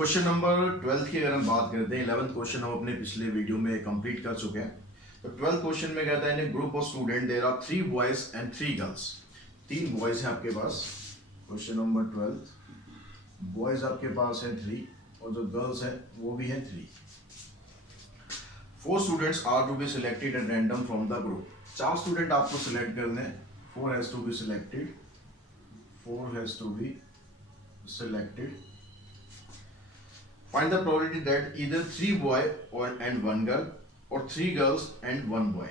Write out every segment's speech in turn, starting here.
Question number 12 की अगर हम बात करते हैं, 11th क्वेश्चन हम अपने पिछले वीडियो में कंप्लीट कर चुके हैं। तो 12th क्वेश्चन में कहता है in group of student there are 3 boys and 3 girls. 3 boys हैं आपके पास। क्वेश्चन नंबर 12, बॉयज आपके पास है 3 और जो गर्ल्स हैं वो भी है 3। 4 students are to be selected at random from the group. 4 student आपको सिलेक्ट करने हैं। 4 has to be selected. 4 has to be selected. Find the probability that either 3 boy and 1 girl or 3 girls and 1 boy.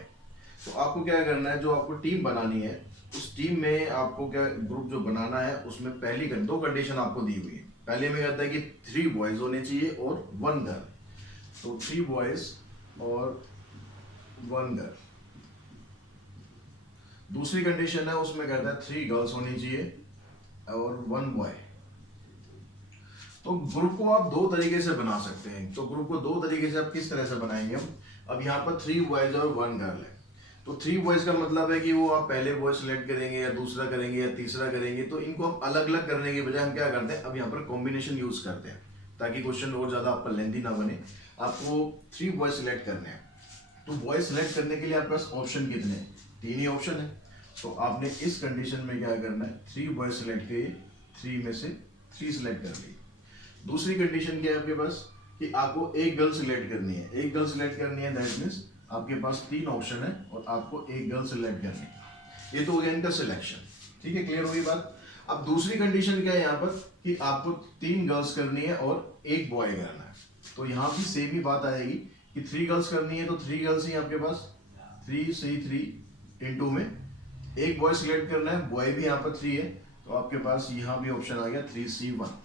तो आपको क्या करना है, जो आपको टीम बनानी है उस टीम में आपको क्या ग्रुप जो बनाना है उसमें पहली 2 कंडीशन आपको दी हुई है। पहले में कहता है कि 3 बॉयज होने चाहिए और 1 गर्ल। तो 3 बॉयज और 1 गर्ल। दूसरी कंडीशन है उसमें कहता है 3 गर्ल्स होनी चाहिए और 1 बॉय। तो ग्रुप को आप 2 तरीके से बना सकते हैं। तो ग्रुप को 2 तरीके से आप किस तरह से बनाएंगे हम। अब यहाँ पर 3 बॉयज और 1 गर्ल है। तो 3 बॉयज का मतलब है कि वो आप पहले बॉय सिलेक्ट करेंगे या दूसरा करेंगे या तीसरा करेंगे। तो इनको हम अलग अलग करने के बजाय हम क्या करते हैं, अब यहाँ पर कॉम्बिनेशन यूज करते हैं ताकि क्वेश्चन और ज्यादा आपका लेंथी ना बने। आपको 3 बॉय सिलेक्ट करने हैं। तो बॉय सिलेक्ट करने के लिए आपके पास ऑप्शन कितने हैं, 3 ही ऑप्शन है। तो आपने इस कंडीशन में क्या करना है, 3 बॉय सिलेक्ट किए, 3 में से 3 सिलेक्ट कर लिए। दूसरी कंडीशन क्या है आपके पास कि आपको एक गर्ल सिलेक्ट करनी है। एक गर्ल सिलेक्ट करनी है, दैट मीन्स आपके पास 3 ऑप्शन है और आपको एक गर्ल सिलेक्ट करनी है। ये तो हो गया इनका सिलेक्शन। ठीक है, क्लियर होगी बात। अब दूसरी कंडीशन क्या है यहाँ पर कि आपको 3 गर्ल्स करनी है और एक बॉय करना है। तो यहाँ भी सेम ही बात आएगी कि 3 गर्ल्स करनी है तो 3 गर्ल्स ही आपके पास 3C3 इंटू में एक बॉय सिलेक्ट करना है, बॉय भी यहाँ पर 3 है तो आपके पास यहाँ भी ऑप्शन आ गया 3C1।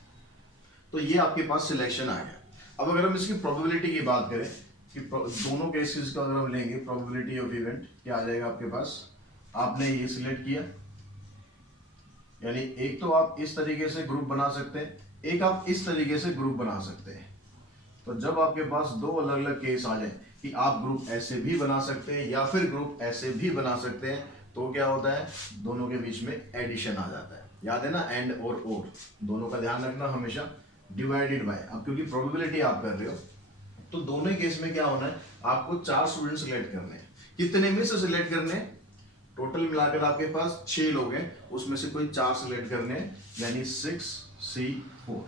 तो ये आपके पास सिलेक्शन आ गया। अब अगर हम इसकी प्रोबेबिलिटी की बात करें कि दोनों केसेस का अगर हम लेंगे, प्रोबेबिलिटी ऑफ इवेंट क्या आ जाएगा आपके पास। आपने ये सिलेक्ट किया, यानी एक तो आप इस तरीके से ग्रुप बना सकते हैं, एक आप इस तरीके से ग्रुप बना सकते हैं। तो जब आपके पास 2 अलग अलग केस आ जाए कि आप ग्रुप ऐसे भी बना सकते हैं या फिर ग्रुप ऐसे भी बना सकते हैं, तो क्या होता है, दोनों के बीच में एडिशन आ जाता है। याद है ना, एंड और दोनों का ध्यान रखना हमेशा। डिवाइडेड बाय, अब क्योंकि प्रोबेबिलिटी आप कर रहे हो तो दोनों ही केस में क्या होना है, आपको 4 स्टूडेंट सिलेक्ट करने हैं। कितने में से सिलेक्ट करने हैं, टोटल मिलाकर आपके पास 6 लोग हैं, उसमें से कोई 4 सिलेक्ट करने हैं, यानी 6C4।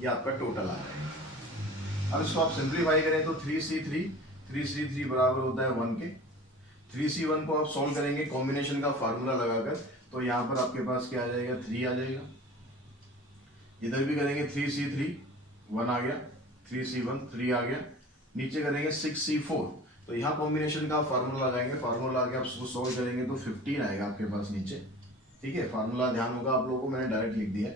ये आपका टोटल आ जाएगा। अब इसको आप सिंप्लीफाई करें तो 3C3 बराबर होता है 1 के। 3C1 को आप सॉल्व करेंगे कॉम्बिनेशन का फार्मूला लगाकर, तो यहां पर आपके पास क्या आ जाएगा, 3 आ जाएगा। इधर भी करेंगे 3C3 1 आ गया, 3C1 3 आ गया। नीचे करेंगे 6C4, तो यहाँ कॉम्बिनेशन का फार्मूला लगाएंगे, फार्मूला आगे आप उसको सॉल्व करेंगे तो 15 आएगा आपके पास नीचे। ठीक है, फार्मूला ध्यान होगा आप लोगों को, मैंने डायरेक्ट लिख दिया।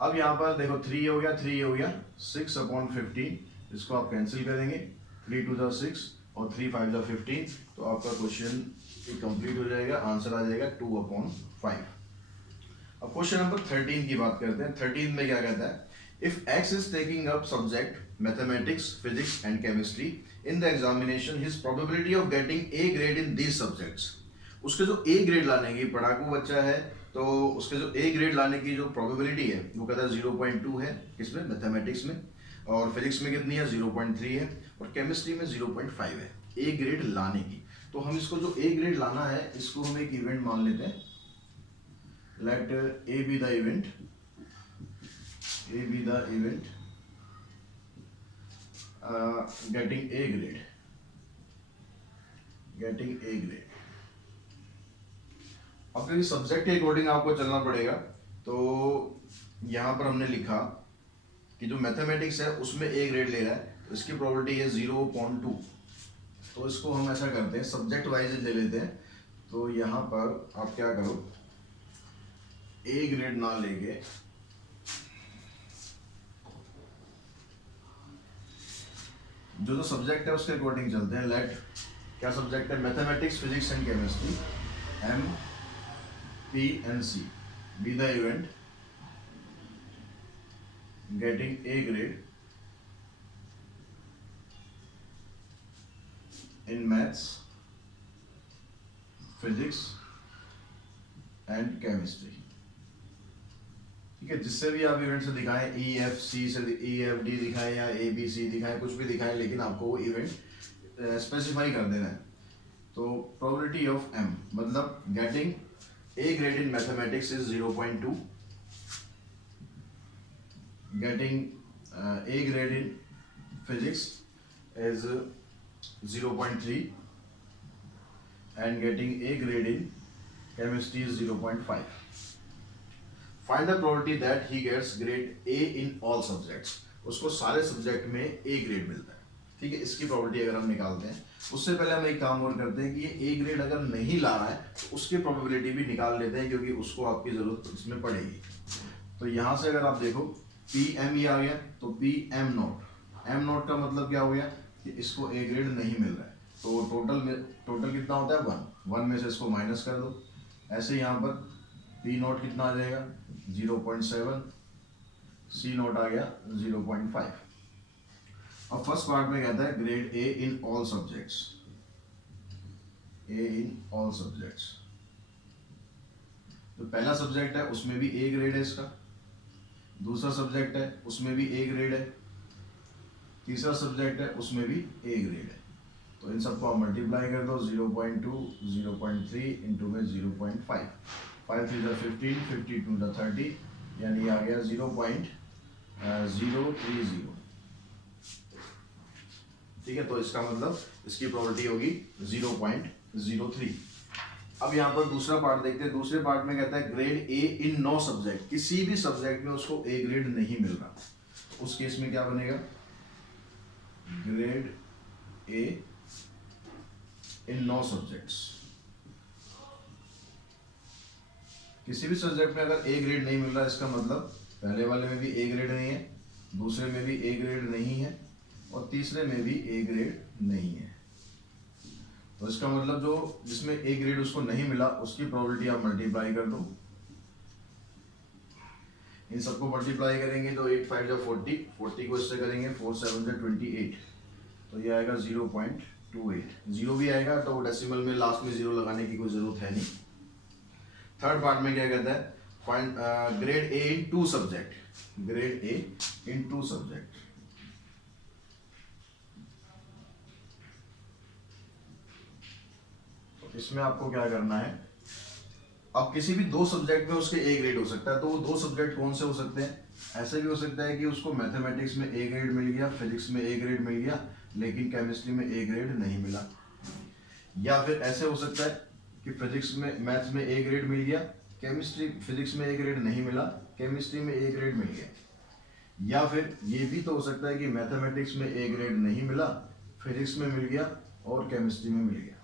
अब यहाँ पर देखो 3 हो गया, 3 हो गया, 6/15, इसको आप कैंसिल करेंगे, 3 2 6 और 3 5 15, तो आपका क्वेश्चन कंप्लीट हो जाएगा, आंसर आ जाएगा 2/5। अब क्वेश्चन नंबर 13 की बात करते हैं। 13 में क्या कहता है, if x is taking up subject mathematics, physics and chemistry in the examination, his probability of getting A grade in these subjects. उसके जो ए ग्रेड लाने की, पढ़ाकू बच्चा है तो उसके जो ए ग्रेड लाने की जो प्रोबेबिलिटी है वो कहता है 0.2 है, किसमें, मैथमेटिक्स में, और फिजिक्स में कितनी है, 0.3 है, और केमिस्ट्री में 0.5 है ए ग्रेड लाने की। तो हम इसको जो ए ग्रेड लाना है इसको हम एक इवेंट मान लेते हैं। Let A be the event. A be the event getting A grade. Getting A grade. अब क्योंकि सब्जेक्ट के अकॉर्डिंग आपको चलना पड़ेगा, तो यहाँ पर हमने लिखा कि जो मैथमेटिक्स है उसमें A ग्रेड ले रहा है, तो इसकी प्रोबेबिलिटी है 0.2। तो इसको हम ऐसा करते हैं, सब्जेक्ट वाइज ले लेते हैं। तो यहाँ पर आप क्या करो, ए ग्रेड ना लेके जो सब्जेक्ट है उसके अकॉर्डिंग चलते हैं। लेट, क्या सब्जेक्ट है, mathematics, physics and chemistry, MPNC B the event getting A grade in maths, physics and chemistry. ठीक है, जिससे भी आप इवेंट से दिखाएं, EFC से EFD दिखाएं या ABC दिखाएं, कुछ भी दिखाएं, लेकिन आपको वो इवेंट स्पेसिफाई कर देना है। तो प्रोबेबिलिटी ऑफ M मतलब getting A grade in mathematics is 0.2, getting A grade in physics is 0.3 and getting A grade in chemistry is 0.5. Find the probability that he gets grade A in all subjects. उसको सारे subject में A grade मिलता है। ठीक है, इसकी probability अगर हम निकालते हैं, उससे पहले हम एक काम और करते हैं कि ये A ग्रेड अगर नहीं ला रहा है तो उसकी प्रोबेबिलिटी भी निकाल लेते हैं, क्योंकि उसको आपकी जरूरत इसमें पड़ेगी। तो यहाँ से अगर आप देखो PM ये आ गया, तो PM नॉट, M नॉट का मतलब क्या हो गया कि इसको A ग्रेड नहीं मिल रहा है, तो टोटल कितना होता है 1 में से इसको माइनस कर दो। ऐसे यहाँ पर P नॉट कितना आ जाएगा 0.7, C नॉट आ गया 0.5। अब फर्स्ट पार्ट में कहता है grade A in all subjects, A in all subjects. तो पहला सब्जेक्ट है उसमें भी A ग्रेड है इसका, दूसरा सब्जेक्ट है उसमें भी A ग्रेड है, तीसरा सब्जेक्ट है उसमें भी A ग्रेड है। तो इन सबको आप मल्टीप्लाई कर दो, 0.2, 0.3 इंटू में 0.5, 5 3 15, 52 30, यानी आ गया 0.030। ठीक है, तो इसका मतलब इसकी प्रोबेबिलिटी होगी 0.03। अब यहाँ पर दूसरा पार्ट देखते हैं। दूसरे पार्ट में कहता है ग्रेड A इन 9 सब्जेक्ट, किसी भी सब्जेक्ट में उसको A ग्रेड नहीं मिल रहा, उस केस में क्या बनेगा, ग्रेड A इन 9 सब्जेक्ट्स। किसी भी सब्जेक्ट में अगर A ग्रेड नहीं मिल रहा, इसका मतलब पहले वाले में भी A ग्रेड नहीं है, दूसरे में भी A ग्रेड नहीं है, और तीसरे में भी A ग्रेड नहीं है। तो इसका मतलब जो जिसमें A ग्रेड उसको नहीं मिला उसकी प्रोबेबिलिटी आप मल्टीप्लाई कर दो। इन सबको मल्टीप्लाई करेंगे तो 8 5 जा 40, 40 को इससे करेंगे 4 7 जा 28, तो ये आएगा 0.28। जीरो भी आएगा तो डेसिमल में लास्ट में जीरो लगाने की कोई जरूरत है नहीं। थर्ड पार्ट में क्या कहता है, find grade A in 2 subject, grade A in 2 subject. इसमें आपको क्या करना है, अब किसी भी 2 सब्जेक्ट में उसके A ग्रेड हो सकता है, तो वो 2 सब्जेक्ट कौन से हो सकते हैं, ऐसे भी हो सकता है कि उसको मैथमेटिक्स में A ग्रेड मिल गया, फिजिक्स में A ग्रेड मिल गया, लेकिन केमिस्ट्री में A ग्रेड नहीं मिला। या फिर ऐसे हो सकता है कि फिजिक्स में मैथ्स में A ग्रेड मिल गया, केमिस्ट्री फिजिक्स में A ग्रेड नहीं मिला, केमिस्ट्री में A ग्रेड मिल गया। या फिर ये भी तो हो सकता है कि मैथमेटिक्स में A ग्रेड नहीं मिला, फिजिक्स में मिल गया और केमिस्ट्री में मिल गया।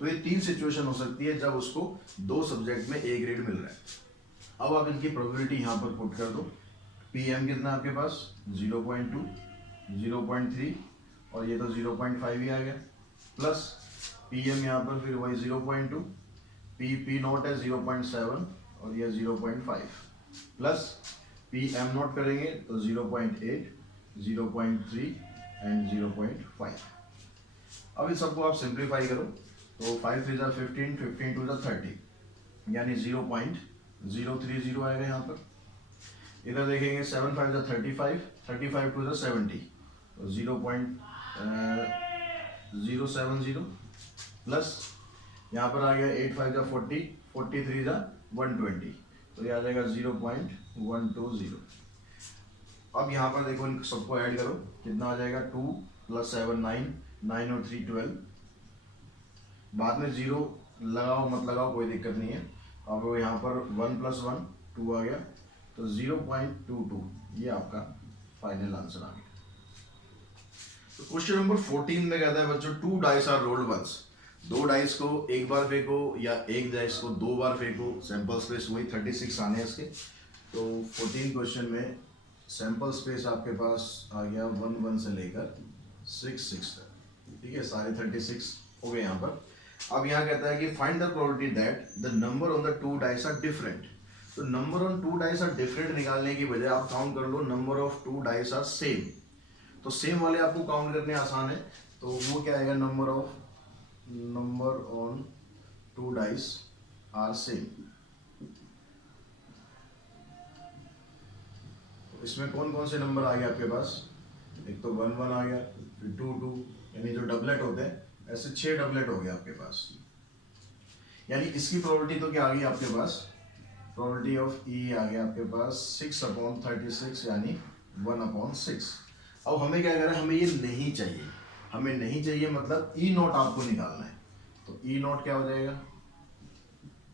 तो ये 3 सिचुएशन हो सकती है जब उसको 2 सब्जेक्ट में A ग्रेड मिल रहा है। अब आप इनकी प्रोबेबिलिटी यहाँ पर पुट कर दो। PM कितना आपके पास 0.2, 0.3 और ये तो 0.5 ही आ गया, प्लस PM यहाँ पर फिर वही 0.2, P नॉट है 0.7 और ये 0.5, प्लस PM नॉट करेंगे तो 0.8, 0.3 एंड 0.5। अब इन सबको आप सिंप्लीफाई करो तो 5 3 15, 15 2 30, यानी 0.030 आएगा यहाँ पर। इधर देखेंगे 7 5 35, 35 2 70, तो 0.070 प्लस यहाँ पर आ गया 8 5 40, 43 120, तो ये आ जाएगा 0.120। अब यहाँ पर देखो इन सबको ऐड करो, कितना आ जाएगा 2 + 7 9, 9 और 3 12। बाद में जीरो लगाओ मत लगाओ कोई दिक्कत नहीं है। अब यहाँ पर 1 + 1 2 आ गया, तो 0.22 ये आपका फाइनल आंसर आ गया। तो क्वेश्चन नंबर 14 में कहता है बच्चों 2 dice are rolled once, 2 dice को एक बार फेंको या एक डाइस को 2 बार फेंको, सैंपल स्पेस वही 36 आने हैं इसके। तो 14 क्वेश्चन में सैंपल स्पेस आपके पास आ गया 1 1 से लेकर 6 6 तक। ठीक है, सारे 36 हो गए यहाँ पर। अब यहाँ कहता है कि find the probability that the number on the 2 dice are different. तो number on 2 dice are different निकालने की बजाय आप काउंट कर लो number of 2 dice are same. तो सेम वाले आपको काउंट करने आसान है, तो वो क्या आएगा, number on 2 dice are same. इसमें कौन कौन से नंबर आ गए आपके पास, एक तो 1 1 आ गया, फिर 2 2, यानी जो डबलेट होते हैं ऐसे 6 डबलेट हो गए आपके पास। यानी इसकी प्रोबेबिलिटी तो क्या आ गई आपके पास, प्रोबेबिलिटी ऑफ ई आ गया आपके पास 6/36 यानी 1/6। अब हमें क्या करना है, हमें ये नहीं चाहिए, हमें नहीं चाहिए मतलब ई नॉट आपको निकालना है। तो ई नॉट क्या हो जाएगा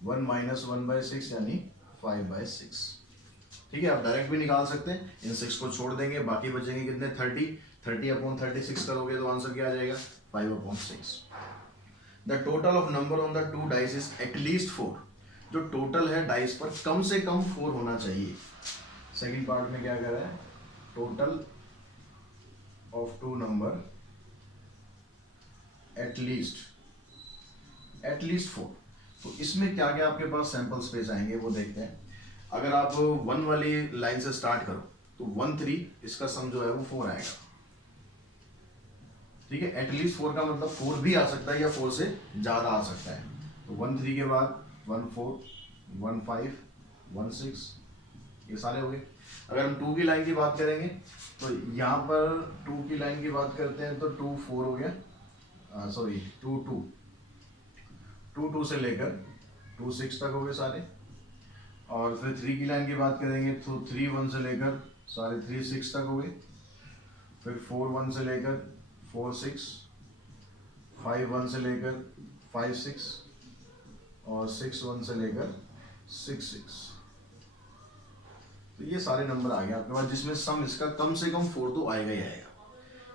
1 - 1/6 यानी 5/6। ठीक है, आप डायरेक्ट भी निकाल सकते हैं, इन 6 को छोड़ देंगे, बाकी बचेंगे कितने 30/36 करोगे तो आंसर क्या आ जाएगा 5/6। The total of number on the 2 dice is at least 4। जो टोटल है डाइस पर कम से कम 4 होना चाहिए। सेकंड पार्ट में क्या कर रहा है, टोटल ऑफ 2 नंबर एटलीस्ट 4। तो इसमें क्या क्या आपके पास सैंपल स्पेस आएंगे वो देखते हैं। अगर आप 1 वाली लाइन से स्टार्ट करो तो 1 3, इसका सम जो है वो 4 आएगा। ठीक है, एटलीस्ट 4 का मतलब 4 भी आ सकता है या 4 से ज्यादा आ सकता है। तो 1 3 के बाद 1 4 1 5 1 6, ये सारे हो गए। अगर हम 2 की लाइन की बात करेंगे तो यहाँ पर 2 की लाइन की बात करते हैं तो 2 4 हो गया, सॉरी 2 2 2 से लेकर 2 6 तक हो गए सारे। और फिर 3 की लाइन की बात करेंगे तो 3 1 से लेकर सारे 3 6 तक हो गए। फिर 4 1 से लेकर 4 6, 5 1 से लेकर 5 6 और 6 1 से लेकर 6 6। तो ये सारे नंबर आ गए आपके पास, जिसमें सम इसका कम से कम 4 तो आएगा ही आएगा।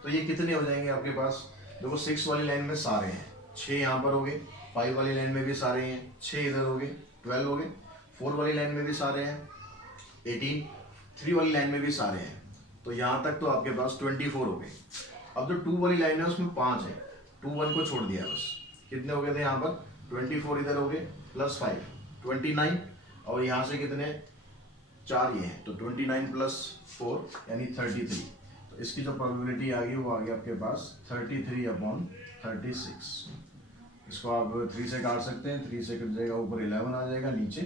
तो ये कितने हो जाएंगे आपके पास, देखो 6 वाली लाइन में सारे हैं, 6 यहाँ पर हो गए, 5 वाली लाइन में भी सारे हैं, 6 इधर हो गए, 12 हो गए, 4 वाली लाइन में भी सारे हैं 18, 3 वाली लाइन में भी सारे हैं। तो यहाँ तक तो आपके पास 24 हो गए। अब जो 2 वाली लाइन है उसमें 5 है, 2 1 को छोड़ दिया बस, कितने हो गए थे यहाँ पर 24 इधर हो गए प्लस 5 29, और यहाँ से कितने 4 ये हैं, तो 29 + 4 यानी 33। तो इसकी जो प्रोबेबिलिटी आ गई वो आ गई आपके पास 33/36। इसको आप 3 से काट सकते हैं, 3 से कट जाएगा, ऊपर 11 आ जाएगा, नीचे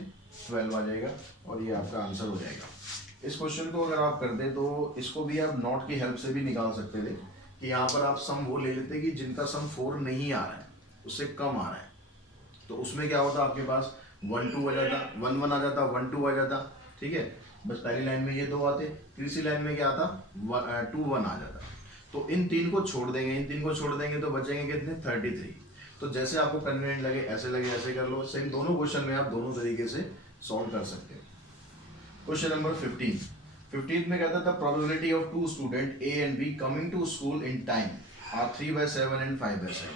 12 आ जाएगा, और ये आपका आंसर हो जाएगा। इस क्वेश्चन को अगर आप करते तो इसको भी आप नोट की हेल्प से भी निकाल सकते थे कि यहाँ पर आप सम वो ले लेते कि जिनका सम 4 नहीं आ रहा है, उससे कम आ रहा है। तो उसमें क्या होता आपके पास 1 2 आ जाता, 1 1 आ जाता, 1 2 आ जाता। ठीक है, बस पहली लाइन में ये 2 आते, तीसरी लाइन में क्या आता 2 1 आ जाता। तो इन 3 को छोड़ देंगे, इन 3 को छोड़ देंगे तो बचेंगे कितने 33। तो जैसे आपको कन्वीनियंट लगे ऐसे कर लो। सेम दोनों क्वेश्चन में आप दोनों तरीके से सॉल्व कर सकते हैं। क्वेश्चन नंबर 15 में कहता था probability of 2 student A and B coming to school in time are 3/7 and 5/7।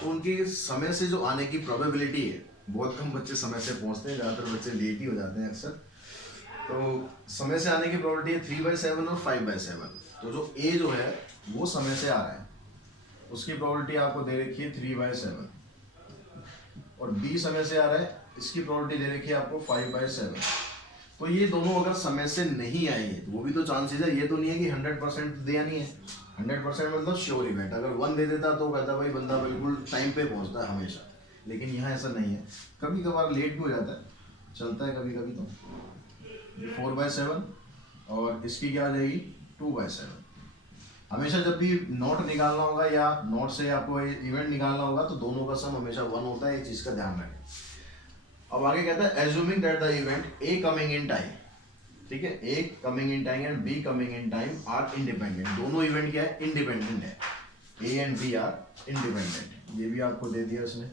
तो उनके समय से जो आने की प्रोबेबिलिटी है, बहुत कम बच्चे समय से पहुंचते हैं, ज़्यादातर बच्चे लेट ही हो जाते हैं अक्सर। तो समय से आने की प्रोबेबिलिटी है 3/7 और 5/7। तो जो ए जो है वो समय से आ रहा है, उसकी प्रोबेबिलिटी आपको दे रखी है 3/7, और बी समय से आ रहा है, इसकी प्रोबेबिलिटी दे रखी है आपको 5/7। तो ये दोनों अगर समय से नहीं आएंगे तो वो भी तो चांसेस है, ये तो नहीं है कि 100% दिया नहीं है। 100% मतलब श्योर इवेंट, अगर 1 दे देता तो कहता भाई बंदा बिल्कुल टाइम पे पहुंचता है हमेशा, लेकिन यहाँ ऐसा नहीं है, कभी कभार लेट भी हो जाता है, चलता है कभी कभी। तो 4/7 और इसकी क्या आ जाएगी 2/7। हमेशा जब भी नोट निकालना होगा या नोट से आपको इवेंट निकालना होगा तो दोनों का सम हमेशा 1 होता है, ये चीज का ध्यान रखें। अब आगे कहता है assuming that the event A coming in time, ठीक है, A coming in time and B coming in time are independent. दोनों इवेंट क्या है इंडिपेंडेंट है, A and B are independent. ये भी आपको दे दिया इसने,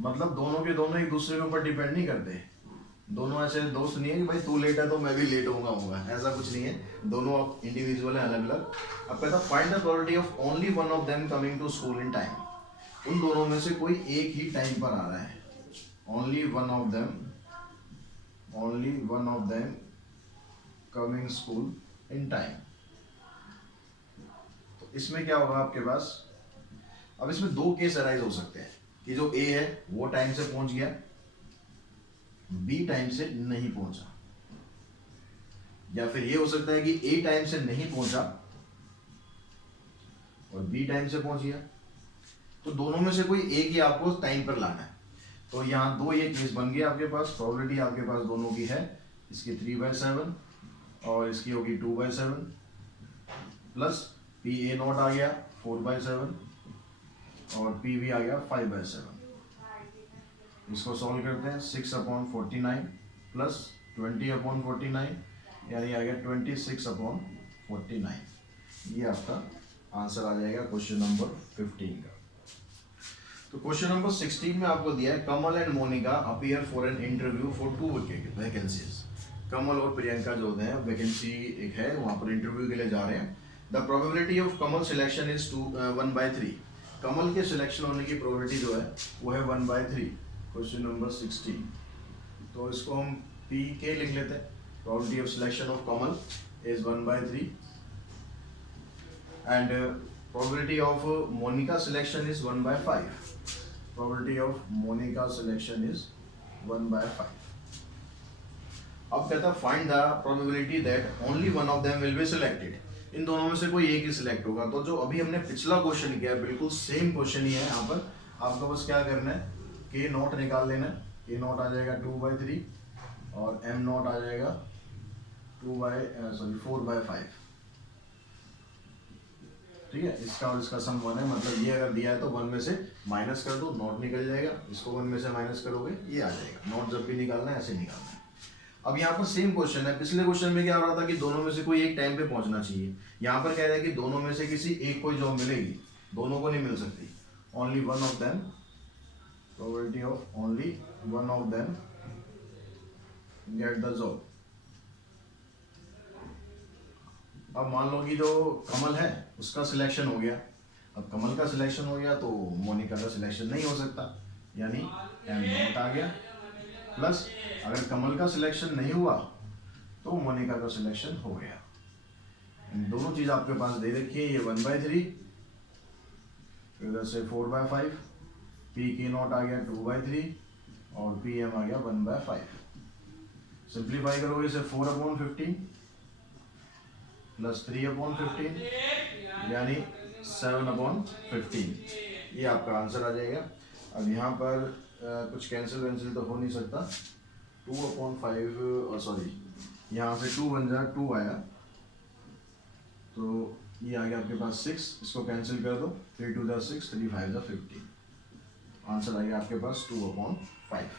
मतलब दोनों के दोनों एक दूसरे के ऊपर डिपेंड नहीं करते। दोनों ऐसे दोस्त नहीं है कि भाई तू लेट है तो मैं भी लेट होऊंगा, ऐसा कुछ नहीं है। दोनों आप इंडिविजुअल है, अलग अलग। अब कहता find the probability of only one of them coming to school in time. उन दोनों में से कोई एक ही टाइम पर आ रहा है, only one of them coming school in time. तो इसमें क्या होगा आपके पास, अब इसमें 2 केस अराइज हो सकते हैं कि जो ए है वो टाइम से पहुंच गया, बी टाइम से नहीं पहुंचा, या फिर ये हो सकता है कि ए टाइम से नहीं पहुंचा और बी टाइम से पहुंच गया। तो दोनों में से कोई एक ही आपको टाइम पर लाना है। तो यहाँ 2 ये केस बन गया आपके पास, प्रोबेबिलिटी आपके पास दोनों की है, इसकी 3/7 और इसकी होगी 2/7 प्लस पी ए नॉट आ गया 4/7 और पी वी आ गया 5/7। इसको सॉल्व करते हैं 6/49 प्लस 20/49 यानी आ गया 26/49। ये आपका आंसर आ जाएगा क्वेश्चन नंबर 15 का। तो क्वेश्चन नंबर 16 में आपको दिया है Kamal and Monica appear for an interview for 2 vacancies. Kamal और प्रियंका जो है वैकेंसी एक है, वहां पर इंटरव्यू के लिए जा रहे हैं। The probability of Kamal selection is 1/3। कमल के सिलेक्शन होने की प्रोबेबिलिटी जो है वो है 1/3। क्वेश्चन नंबर 16, तो इसको हम पी के लिख लेते हैं। Probability of selection of Kamal is 1/3 and probability of Monica selection is 1/5। Probability of Monica selection is 1/5। अब कहता है find the probability that only one of them will be selected. इन दोनों में से कोई एक ही सिलेक्ट होगा। तो जो अभी हमने पिछला क्वेश्चन किया है बिल्कुल सेम क्वेश्चन ही है। यहाँ पर आपको बस क्या करना है, के नॉट निकाल लेना है। के नॉट आ जाएगा 2/3 और एम नॉट आ जाएगा 4/5। ठीक है, इसका और इसका सम 1 है, मतलब ये अगर दिया है तो 1 में से माइनस कर दो, नॉट निकल जाएगा। इसको 1 में से माइनस करोगे ये आ जाएगा। नॉट जब भी निकालना है ऐसे निकालना है। अब यहाँ पर सेम क्वेश्चन है। पिछले क्वेश्चन में क्या हो रहा था कि दोनों में से कोई एक टाइम पे पहुंचना चाहिए। यहाँ पर कह रहा है कि दोनों में से किसी एक को जॉब मिलेगी, दोनों को नहीं मिल सकती। Only one of them, probability of only one of them get the job. अब मान लो कि जो कमल है उसका सिलेक्शन हो गया। अब कमल का सिलेक्शन हो गया तो मोनिका का सिलेक्शन नहीं हो सकता, यानी एम नॉट आ गया। प्लस अगर कमल का सिलेक्शन नहीं हुआ तो मोनिका का सिलेक्शन हो गया। इन दोनों चीज आपके पास दे रखी है। ये 1/3, इधर से 4/5, पी के नॉट आ गया 2/3 और पी एम आ गया 1/5। सिंप्लीफाई करोगे इसे 4/15 प्लस 3/15 यानी 7/15। ये आपका आंसर आ जाएगा। अब यहाँ पर कुछ कैंसिल तो हो नहीं सकता। 2/5 सॉरी, यहाँ से 2 बन जाए 2 आया तो ये आ गया आपके पास 6। इसको कैंसिल कर दो, 3 2 6, 3 5 15। आंसर आ गया आपके पास 2/5।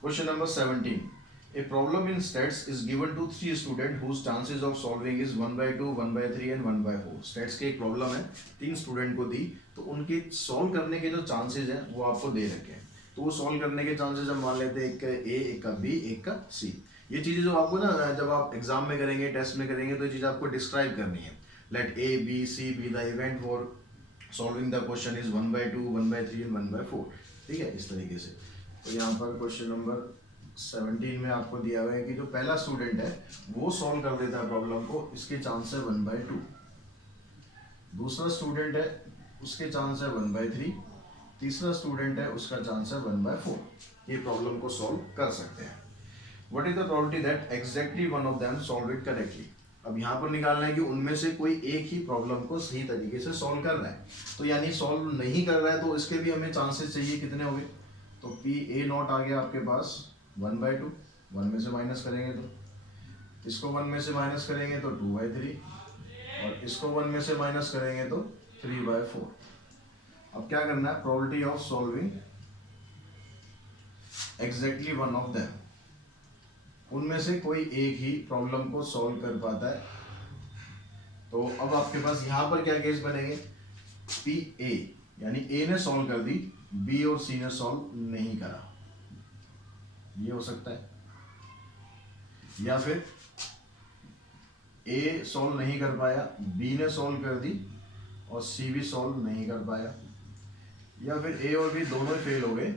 Question number 17, A problem in stats is given to 3 students whose chances of solving is 1/2, 1/3 and 1/4। States की एक प्रॉब्लम है, 3 स्टूडेंट को दी, तो उनके सॉल्व करने के जो चांसेस हैं वो आपको दे रखे हैं। तो वो सॉल्व करने के चांसेस हम मान लेते हैं, एक का ए, एक का बी, एक का सी। ये चीज़ें जो आपको ना जब आप एग्जाम में करेंगे, टेस्ट में करेंगे, तो ये चीज़ आपको डिस्क्राइब करनी है। Let A B C be the event for solving the question is 1/2, 1/3 and 1/4। ठीक है, इस तरीके से। तो यहाँ पर क्वेश्चन नंबर 17 में आपको दिया हुआ है कि जो पहला स्टूडेंट है वो सॉल्व कर देता है प्रॉब्लम को, इसके चांस है 1/2। दूसरा स्टूडेंट है उसके चांस है 1/3। तीसरा स्टूडेंट है उसका चांस है 1/4। ये प्रॉब्लम को सॉल्व कर सकते हैं। What is the probability that exactly one of them solve it correctly. अब यहाँ पर निकालना है कि उनमें से कोई एक ही प्रॉब्लम को सही तरीके से सॉल्व कर रहा है। तो यानी सॉल्व नहीं कर रहा है तो इसके भी हमें चांसेस चाहिए, कितने हो गए। तो पी ए नॉट आ गया आपके पास 1/2, 1 में से माइनस करेंगे तो इसको 1 में से माइनस करेंगे तो 2/3 और इसको 1 में से माइनस करेंगे तो 3/4। अब क्या करना है, probability of solving exactly one of them. उनमें से कोई एक ही प्रॉब्लम को सॉल्व कर पाता है। तो अब आपके पास यहां पर क्या केस बनेंगे, पी ए यानी ए ने सॉल्व कर दी, बी और सी ने सॉल्व नहीं करा, ये हो सकता है। या फिर ए सॉल्व नहीं कर पाया, बी ने सॉल्व कर दी और सी भी सॉल्व नहीं कर पाया। या फिर ए और बी दोनों ही फेल हो गए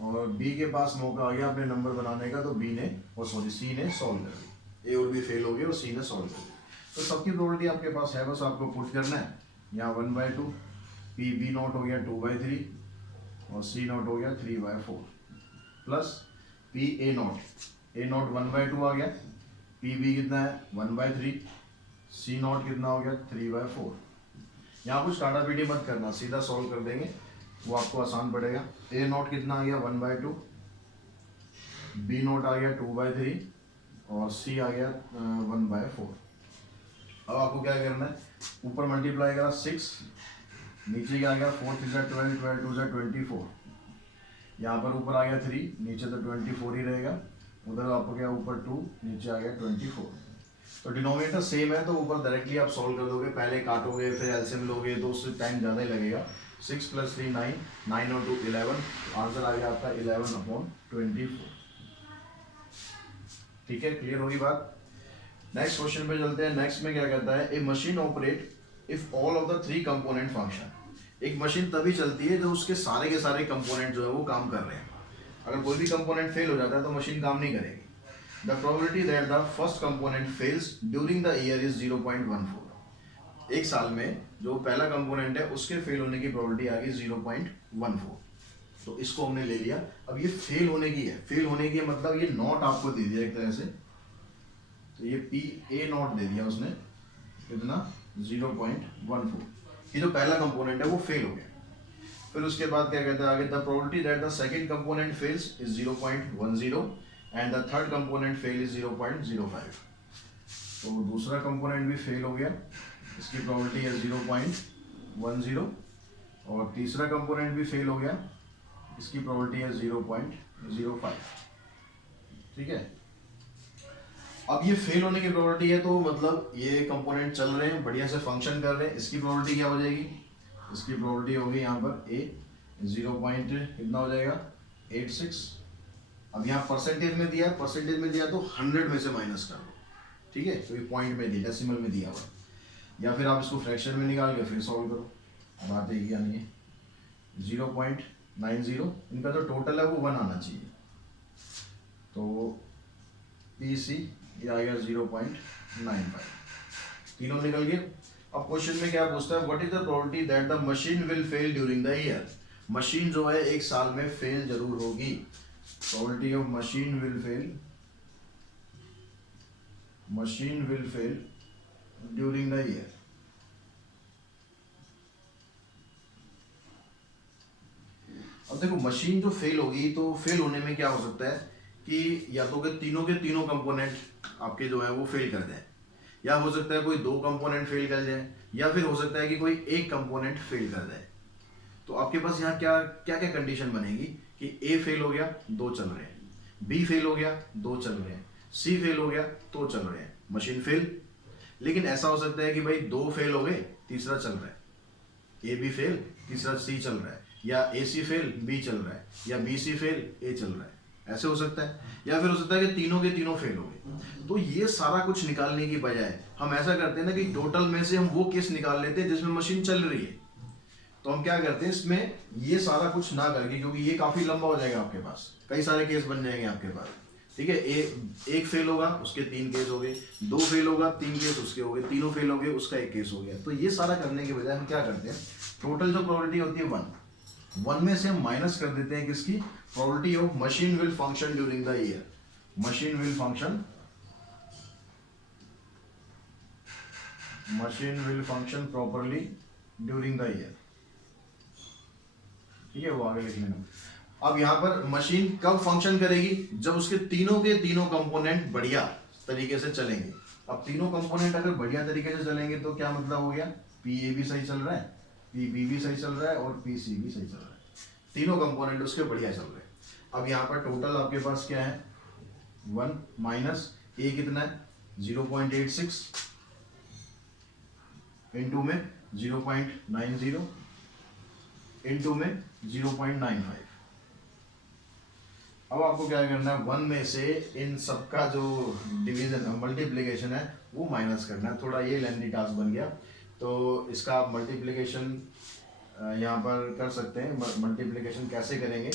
और बी के पास मौका आ गया अपने नंबर बनाने का, तो बी ने और सॉरी सी ने सॉल्व कर दी। ए और बी फेल हो गए और सी ने सॉल्व कर दी। तो सबकी प्रोबेबिलिटी आपके पास है, बस आपको पुट करना है। यहाँ 1/2, पी बी नॉट हो गया 2/3 और सी नॉट हो गया 3/4 प्लस पी ए नॉट 1/2 आ गया, पी बी कितना है 1/3, सी नॉट कितना हो गया 3/4। यहाँ कुछ काटा पीटी मत करना, सीधा सॉल्व कर देंगे, वो आपको आसान पड़ेगा। ए नॉट कितना आ गया 1/2, बी नॉट आ गया 2/3 और सी आ गया 1/4। अब आपको क्या करना है, ऊपर मल्टीप्लाई करा 6, नीचे क्या आ गया 4 3 12, 12 2 24, यहाँ पर ऊपर आ गया 3, नीचे तो 24 ही रहेगा, उधर आपको क्या ऊपर 2, नीचे आ गया 24। तो डिनोमिनेटर सेम है तो ऊपर डायरेक्टली आप सॉल्व कर दोगे, पहले काटोगे फिर एलसीएम लोगे तो उससे टाइम ज़्यादा ही लगेगा। 6 + 3 9, 9 और 2 11, आंसर आ गया आपका 11/24। ठीक है, क्लियर होगी बात। नेक्स्ट क्वेश्चन पे चलते हैं। नेक्स्ट में क्या कहता है, a machine operate if all of the 3 component function. एक मशीन तभी चलती है जब उसके सारे के सारे कंपोनेंट जो है वो काम कर रहे हैं। अगर कोई भी कंपोनेंट फेल हो जाता है तो मशीन काम नहीं करेगी। The probability that the first component fails during the year is 0.14। एक साल में जो पहला कंपोनेंट है उसके फेल होने की प्रोबेबिलिटी आ गई 0.14। तो इसको हमने ले लिया। अब ये फेल होने की है, फेल होने की मतलब ये नॉट आपको दे दिया एक तरह से, तो ये पी ए नॉट दे दिया उसने कितना 0.14 कि जो पहला कंपोनेंट है वो फेल हो गया। फिर उसके बाद क्या कहता है आगे, the probability that the second component fails is 0.10 and the third component fail is 0.05। तो दूसरा कंपोनेंट भी फेल हो गया, इसकी प्रोबेबिलिटी है 0.10, और तीसरा कंपोनेंट भी फेल हो गया, इसकी प्रोबेबिलिटी है 0.05। ठीक है, अब ये फेल होने की प्रोबेबिलिटी है तो मतलब ये कंपोनेंट चल रहे हैं बढ़िया से फंक्शन कर रहे हैं, इसकी प्रोबेबिलिटी क्या हो जाएगी, इसकी प्रोबेबिलिटी होगी यहाँ पर ए 0. कितना हो जाएगा 86। अब यहाँ परसेंटेज में दिया है, परसेंटेज में दिया तो 100 में से माइनस कर दो। ठीक है, तो ये पॉइंट में दिया, डेसिमल में दिया हुआ, या फिर आप इसको फ्रैक्शन में निकाल के फिर सॉल्व करो। अब बात एक या नहीं है 0.90, इनका जो टोटल है वो 1 आना चाहिए, तो पी सी ये आ गया 0.95, तीनों निकल गए। अब क्वेश्चन में क्या पूछता है, what is the probability that the machine will fail during the year. Machine जो है एक साल में फेल जरूर होगी। Probability of machine will fail during the year. अब देखो मशीन जो फेल होगी तो फेल होने में क्या हो सकता है कि या तो के तीनों कंपोनेंट आपके जो है वो फेल कर जाए, या हो सकता है कोई 2 कंपोनेंट फेल कर जाए, या फिर हो सकता है कि कोई एक कंपोनेंट फेल कर जाए। तो आपके पास यहाँ क्या क्या क्या कंडीशन बनेगी कि ए फेल हो गया 2 चल रहे हैं, बी फेल हो गया 2 चल रहे हैं, सी फेल हो गया 2 चल रहे हैं, मशीन फेल। लेकिन ऐसा हो सकता है कि भाई 2 फेल हो गए, तीसरा चल रहा है, ए बी फेल तीसरा सी चल रहा है, या ए सी फेल बी चल रहा है, या बी सी फेल ए चल रहा है, ऐसे हो सकता है। या फिर हो सकता है कि तीनों के तीनों फेल हो गए। तो ये सारा कुछ निकालने की बजाय हम ऐसा करते हैं ना कि टोटल में से हम वो केस निकाल लेते हैं जिसमें मशीन चल रही है। तो हम क्या करते हैं इसमें ये सारा कुछ ना करके, क्योंकि ये काफी लंबा हो जाएगा, आपके पास कई सारे केस बन जाएंगे आपके पास। ठीक है, एक फेल होगा उसके 3 केस हो गए, 2 फेल होगा 3 केस उसके हो गए, तीनों फेल हो गए उसका 1 केस हो गया। तो ये सारा करने के बजाय हम क्या करते हैं, टोटल जो प्रोबेबिलिटी होती है 1 में से हम माइनस कर देते हैं किसकी, probability of machine will function during the year. Machine will function properly during the year. ठीक है, वो आगे लिख लेना। अब यहाँ पर मशीन कब फंक्शन करेगी, जब उसके तीनों के तीनों कंपोनेंट बढ़िया तरीके से चलेंगे। अब तीनों कंपोनेंट अगर बढ़िया तरीके से चलेंगे तो क्या मतलब हो गया, पी ए भी सही चल रहा है, पी बी भी सही चल रहा है, और पी सी भी सही चल रहा है, तीनों कंपोनेंट उसके बढ़िया चल रहे हैं। अब यहाँ पर टोटल आपके पास क्या है 1 माइनस ए कितना है 0.86, इनटू में 0.90, इनटू में 0.95। अब आपको क्या करना है, 1 में से इन सबका जो डिवीजन मल्टीप्लिकेशन है वो माइनस करना है। थोड़ा ये लेंथी टास्क बन गया, तो इसका आप मल्टीप्लिकेशन यहाँ पर कर सकते हैं। मल्टीप्लिकेशन कैसे करेंगे,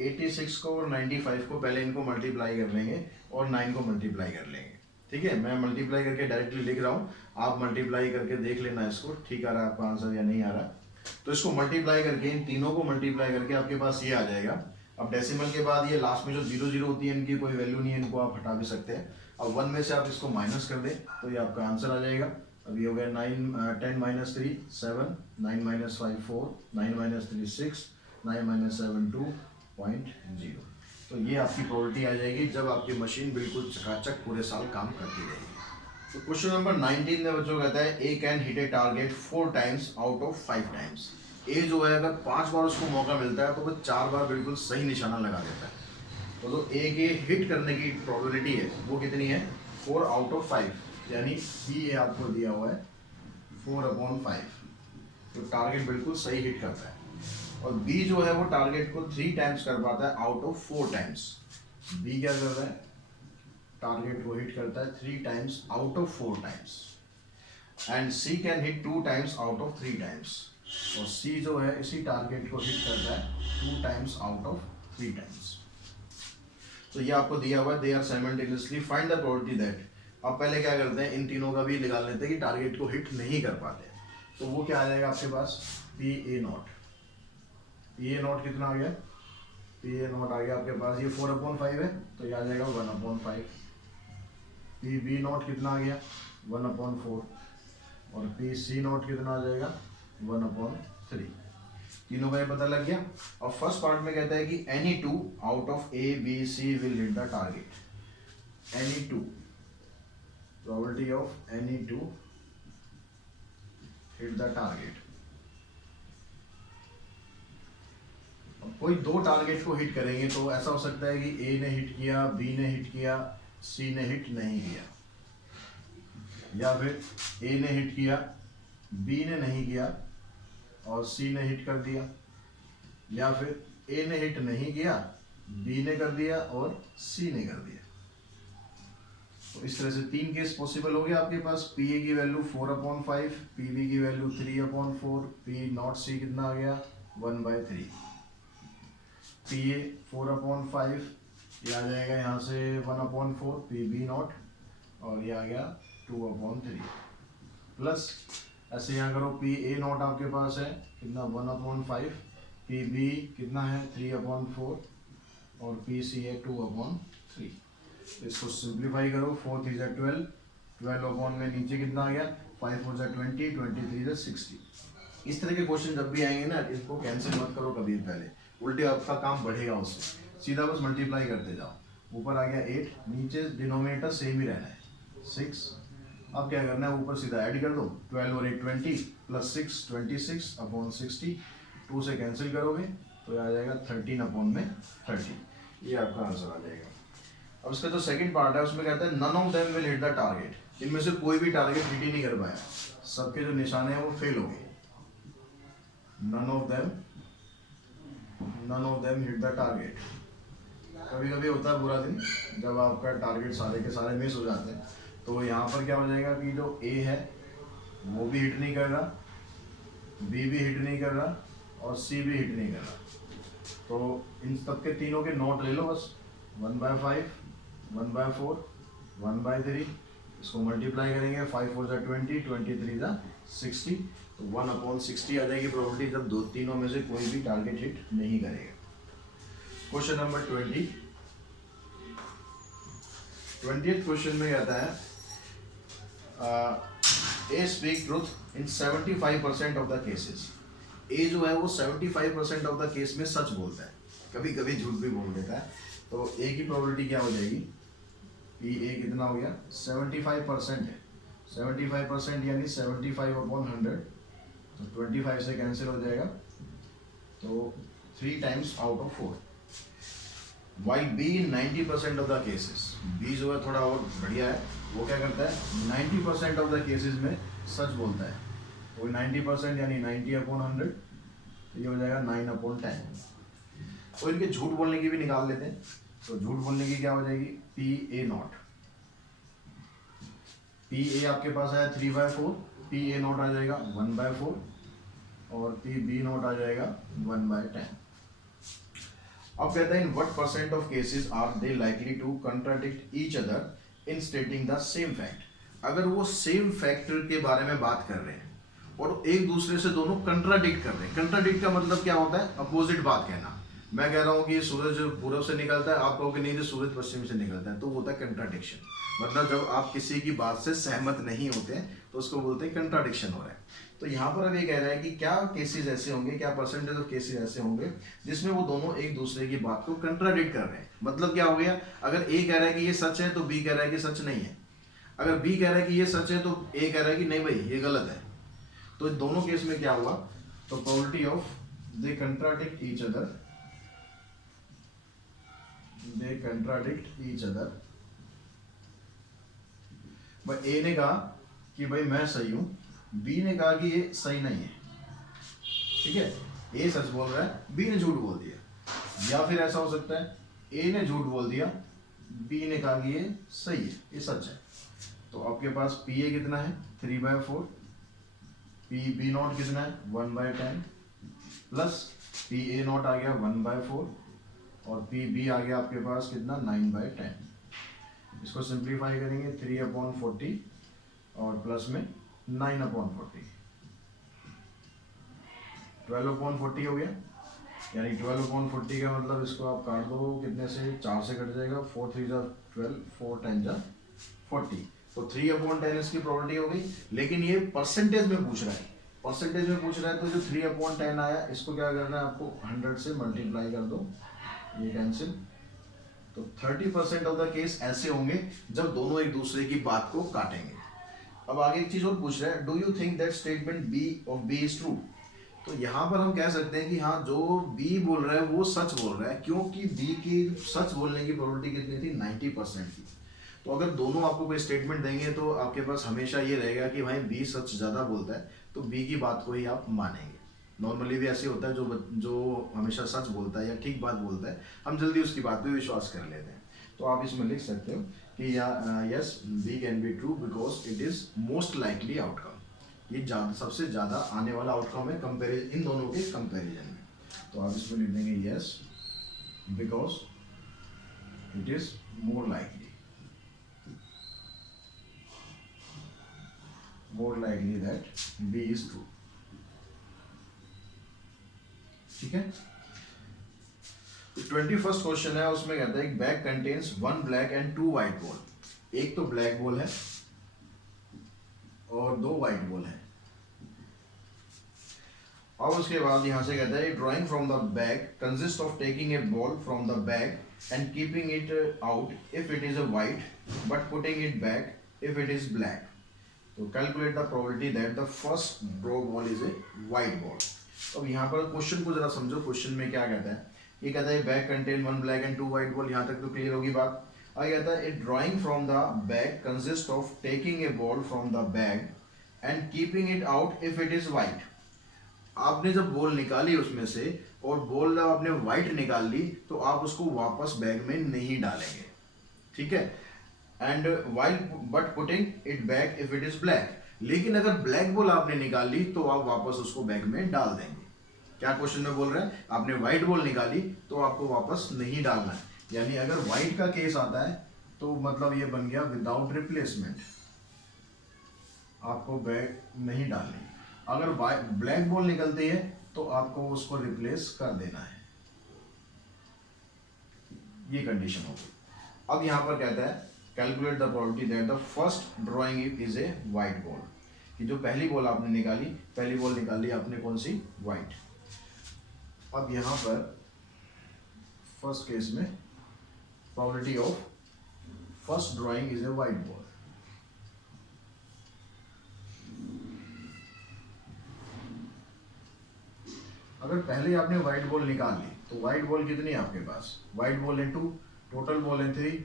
86 को और 95 को पहले इनको मल्टीप्लाई कर लेंगे और 9 को मल्टीप्लाई कर लेंगे। ठीक है, मैं मल्टीप्लाई करके डायरेक्टली लिख रहा हूँ, आप मल्टीप्लाई करके देख लेना इसको, ठीक आ रहा है आपका आंसर या नहीं आ रहा। तो इसको मल्टीप्लाई करके इन तीनों को मल्टीप्लाई करके आपके पास ये आ जाएगा। अब डेसिमल के बाद ये लास्ट में जो 0 होती है इनकी कोई वैल्यू नहीं है, इनको आप हटा भी सकते हैं। अब 1 में से आप इसको माइनस कर दें तो ये आपका आंसर आ जाएगा। अब ये हो गया 10 - 3 7, 9 - 5 4, 9 - 3 6, 9 - 7 2.0। तो ये आपकी प्रोबेबिलिटी आ जाएगी जब आपकी मशीन बिल्कुल चकाचक पूरे साल काम करती रहेगी। तो क्वेश्चन नंबर 19 में बच्चों कहता है A can hit a target 4 times out of 5 times. A जो है अगर 5 बार उसको मौका मिलता है तो वो 4 बार बिल्कुल सही निशाना लगा देता है। तो जो ए के हिट करने की प्रोबेबिलिटी है वो कितनी है 4 आउट ऑफ 5, यानी बी ए आपको दिया हुआ है 4/5। तो टारगेट बिल्कुल सही हिट करता है। और बी जो है वो टारगेट को 3 टाइम्स कर पाता है आउट ऑफ 4 टाइम्स। बी क्या कर रहा है, टारगेट को हिट करता है 3 times out of 4 times. And C can hit 2 times out of 3 times. और सी जो है इसी टारगेट को हिट करता है 2 टाइम्स आउट ऑफ 3 टाइम्स। तो ये आपको दिया हुआ है they are simultaneously find the probability that. अब पहले क्या करते हैं, इन तीनों का भी निकाल लेते हैं कि टारगेट को हिट नहीं कर पाते। तो वो क्या आ जाएगा आपके पास, P A not. P A not कितना आ गया, पी ए नॉट आ गया आपके पास, ये 4/5 है तो ये आ जाएगा 1/5। पी बी नॉट कितना आ गया 1/4। और पी सी नॉट कितना आ जाएगा 1/3। तीनों का ये पता लग गया। और फर्स्ट पार्ट में कहता है कि any 2 out of A B C will hit the target. Any 2, probability of any 2 hit the target. कोई 2 टारगेट को हिट करेंगे तो ऐसा हो सकता है कि ए ने हिट किया, बी ने हिट किया, सी ने हिट नहीं किया, या फिर ए ने हिट किया, बी ने नहीं किया और सी ने हिट कर दिया, या फिर ए ने हिट नहीं किया, बी ने कर दिया और सी ने कर दिया। तो इस तरह से 3 केस पॉसिबल हो गया आपके पास। पी ए की वैल्यू 4/5, पी बी की वैल्यू 3/4, पी नॉट सी कितना आ गया 1/3। पी ए 4/5, ये आ जाएगा यहाँ से 1/4, पी बी नॉट और ये आ गया 2/3। प्लस ऐसे यहाँ करो, पी ए नॉट आपके पास है कितना 1/5, पी बी कितना है 3/4 और पी सी है 2/3। इसको सिंप्लीफाई करो, 4 3 जा 12, 12 में नीचे कितना आ गया 5 4 जा 20, 23 जा 60। इस तरह के क्वेश्चन जब भी आएंगे ना, इसको कैंसिल मत करो कभी पहले, उल्टे आपका काम बढ़ेगा उससे। सीधा बस मल्टीप्लाई करते जाओ। ऊपर आ गया 8, नीचे डिनोमिनेटर सेम ही रहना है 6। अब क्या करना है, ऊपर सीधा ऐड कर दो, 12 और 8 20 प्लस 6 26/60। 2 से कैंसिल करोगे तो ये आ जाएगा 13/30। ये आपका आंसर आ जाएगा। अब इसका जो सेकंड पार्ट है उसमें कहता है none of them will hit the target. इनमें से कोई भी टारगेट हिट ही नहीं कर पाया, सबके जो निशाने हैं वो फेल हो गए। None of them hit the target. कभी कभी होता है बुरा दिन जब आपका टारगेट सारे के सारे मिस हो जाते हैं। तो यहाँ पर क्या हो जाएगा कि जो ए है वो भी हिट नहीं कर रहा, बी भी हिट नहीं कर रहा और सी भी हिट नहीं कर रहा। तो इन सब के तीनों के नोट ले लो बस, 1/5, 1/4, 1/3। इसको मल्टीप्लाई करेंगे, 5 4 जा 20, 23 जा 60। तो 1/60 आ जाएगी प्रोबेबिलिटी जब तीनों में से कोई भी टारगेट हिट नहीं करेगा। क्वेश्चन नंबर 20th क्वेश्चन में कहता है A speak truth in 75% of the cases. A जो है वो 75% ऑफ द केस में सच बोलता है, कभी कभी झूठ भी बोल देता है। तो ए की प्रोबेबिलिटी क्या हो जाएगी, पी ए कितना हो गया 75% है। 75% यानी 75/100, तो 25 से कैंसिल हो जाएगा, तो 3 times out of 4। While B in 90% of the cases, B जो है थोड़ा और बढ़िया है, वो क्या करता है 90% ऑफ द केसेस में सच बोलता है। वो 90% यानी 90/100, तो ये हो जाएगा 9/10। तो इनके झूठ बोलने की भी निकाल लेते हैं। तो झूठ बोलने की क्या हो जाएगी, पी ए नॉट। पी ए आपके पास आया 3/4, पी ए नॉट आ जाएगा 1/4 और पी बी नॉट आ जाएगा 1/10। अब कहते हैं in what percent of cases are they likely to contradict each other in stating the same fact. अगर वो सेम फैक्टर के बारे में बात कर रहे हैं और एक दूसरे से दोनों कंट्राडिक्ट कर रहे हैं। कंट्राडिक्ट का मतलब क्या होता है, अपोजिट बात कहना। मैं कह रहा हूँ कि सूरज पूरब से निकलता है, आप कहोगे नहीं, जो सूरज पश्चिम से निकलता है, तो वो होता है कंट्राडिक्शन। मतलब जब आप किसी की बात से सहमत नहीं होते हैं तो उसको बोलते हैं कंट्राडिक्शन हो रहा है। तो यहाँ पर अब ये कह रहा है कि क्या केसेस ऐसे होंगे, क्या परसेंटेज ऑफ केसेस ऐसे होंगे जिसमें वो दोनों एक दूसरे की बात को कंट्राडिक्ट कर रहे हैं। मतलब क्या हो गया, अगर ए कह रहा है कि ये सच है तो बी कह रहा है कि सच नहीं है, अगर बी कह रहा है कि ये सच है तो ए कह रहा है कि नहीं भाई ये गलत है। तो दोनों केस में क्या हुआ, तो probability of they contradict each other, they contradict each other. भाई ए ने कहा कि भाई मैं सही हूं, बी ने कहा कि ये सही नहीं है, ठीक है, ए सच बोल रहा है, बी ने झूठ बोल दिया। या फिर ऐसा हो सकता है ए ने झूठ बोल दिया, बी ने कहा कि ये सही है, ये सच है। तो आपके पास पी ए कितना है 3/4, पी बी नॉट कितना है 1/10 प्लस पी ए नॉट आ गया 1/4 और पी बी आ गया आपके पास कितना 9/10। इसको सिंप्लीफाई करेंगे 3/40 और प्लस में 9/40, 12/40 हो गया। यानी 12/40 का मतलब इसको आप काट दो कितने से, 4 से कट जाएगा, 4 3 जा 12, 4 10 जा 40, तो 3/10 इसकी प्रोबेबिलिटी हो गई। लेकिन ये परसेंटेज में पूछ रहा है, परसेंटेज में पूछ रहा है, तो जो 3/10 आया इसको क्या करना है आपको 100 से मल्टीप्लाई कर दो, ये कैंसिल। तो 30% ऑफ द केस ऐसे होंगे जब दोनों एक दूसरे की बात को काटेंगे। अब आगे एक चीज और पूछ रहा है, do you think that statement B of B is true. तो यहाँ पर हम कह सकते हैं कि हाँ जो बी बोल रहा है वो सच बोल रहा है, क्योंकि बी की सच बोलने की प्रोबेबिलिटी कितनी थी 90% की। तो अगर दोनों आपको कोई स्टेटमेंट देंगे तो आपके पास हमेशा ये रहेगा कि भाई बी सच ज़्यादा बोलता है, तो बी की बात को ही आप मानेंगे। नॉर्मली भी ऐसे होता है, जो हमेशा सच बोलता है या ठीक बात बोलता है, हम जल्दी उसकी बात पे विश्वास कर लेते हैं। तो आप इसमें लिख सकते हो कि yes B can be true because it is most likely outcome. ये सबसे ज़्यादा आने वाला आउटकम है कंपेरिजन, इन दोनों के कंपेरिजन में। तो आप इसमें लिख देंगे yes because it is more likely, more likely that B is true. ठीक है। 21st क्वेश्चन है, उसमें कहता है एक bag contains 1 black and 2 white ball. एक तो ब्लैक बॉल है और 2 व्हाइट बॉल है। और उसके बाद यहां से कहता है drawing from the bag consist of taking a ball from the bag and keeping it out if it is a white but putting it back if it is black. तो calculate the probability that the first draw ball is a white ball. अब यहाँ पर question को जरा समझो, question में क्या कहता है, ये कहता है bag contain 1 black and 2 white ball, यहाँ तक तो क्लियर होगी बात। आगे कहता है drawing from the bag consist of taking a ball from the bag and keeping it out if it is white. आपने जब बॉल निकाली उसमें से और बॉल जब आपने व्हाइट निकाल ली तो आप उसको वापस बैग में नहीं डालेंगे, ठीक है। And while but putting it back if it is black, लेकिन अगर ब्लैक बॉल आपने निकाल ली तो आप वापस उसको बैग में डाल देंगे। क्या क्वेश्चन में बोल रहे हैं, आपने व्हाइट बॉल निकाली तो आपको वापस नहीं डालना है। यानी अगर व्हाइट का केस आता है तो मतलब ये बन गया विदाउट रिप्लेसमेंट, आपको बैग नहीं डालनी। अगर ब्लैक बॉल निकलती है तो आपको उसको रिप्लेस कर देना है, ये कंडीशन होगी। अब यहां पर कहता है calculate the probability that the first drawing is a white ball, कि जो पहली बॉल आपने निकाली, पहली बॉल निकाली आपने कौन सी, व्हाइट। अब यहां पर फर्स्ट केस में probability of first drawing is a white ball. अगर पहले आपने व्हाइट बॉल निकाल ली तो व्हाइट बॉल कितनी है आपके पास, व्हाइट बॉल है 2, टोटल बॉल है 3,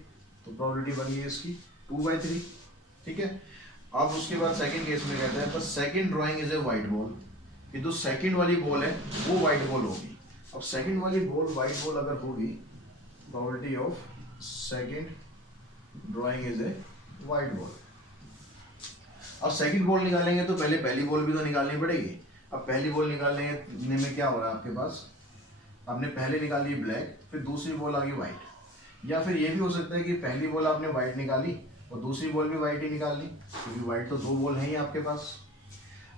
तो प्रोबेबिलिटी बन गई इसकी 2/3, ठीक है। अब उसके बाद सेकंड केस में कहता है बस second drawing is a white ball, कि जो सेकंड वाली बॉल है वो व्हाइट बॉल होगी। अब सेकंड वाली बॉल व्हाइट बॉल अगर होगी, probability of second drawing is a white ball. अब सेकंड बॉल निकालेंगे तो पहले पहली बॉल भी तो निकालनी पड़ेगी। अब पहली बॉल निकालने में क्या हो रहा है आपके पास, आपने पहले निकाली ब्लैक, फिर दूसरी बॉल आ गई व्हाइट। या फिर ये भी हो सकता है कि पहली बॉल आपने व्हाइट निकाली और दूसरी बॉल भी व्हाइट ही निकाल ली, क्योंकि व्हाइट तो 2 बॉल है ही आपके पास।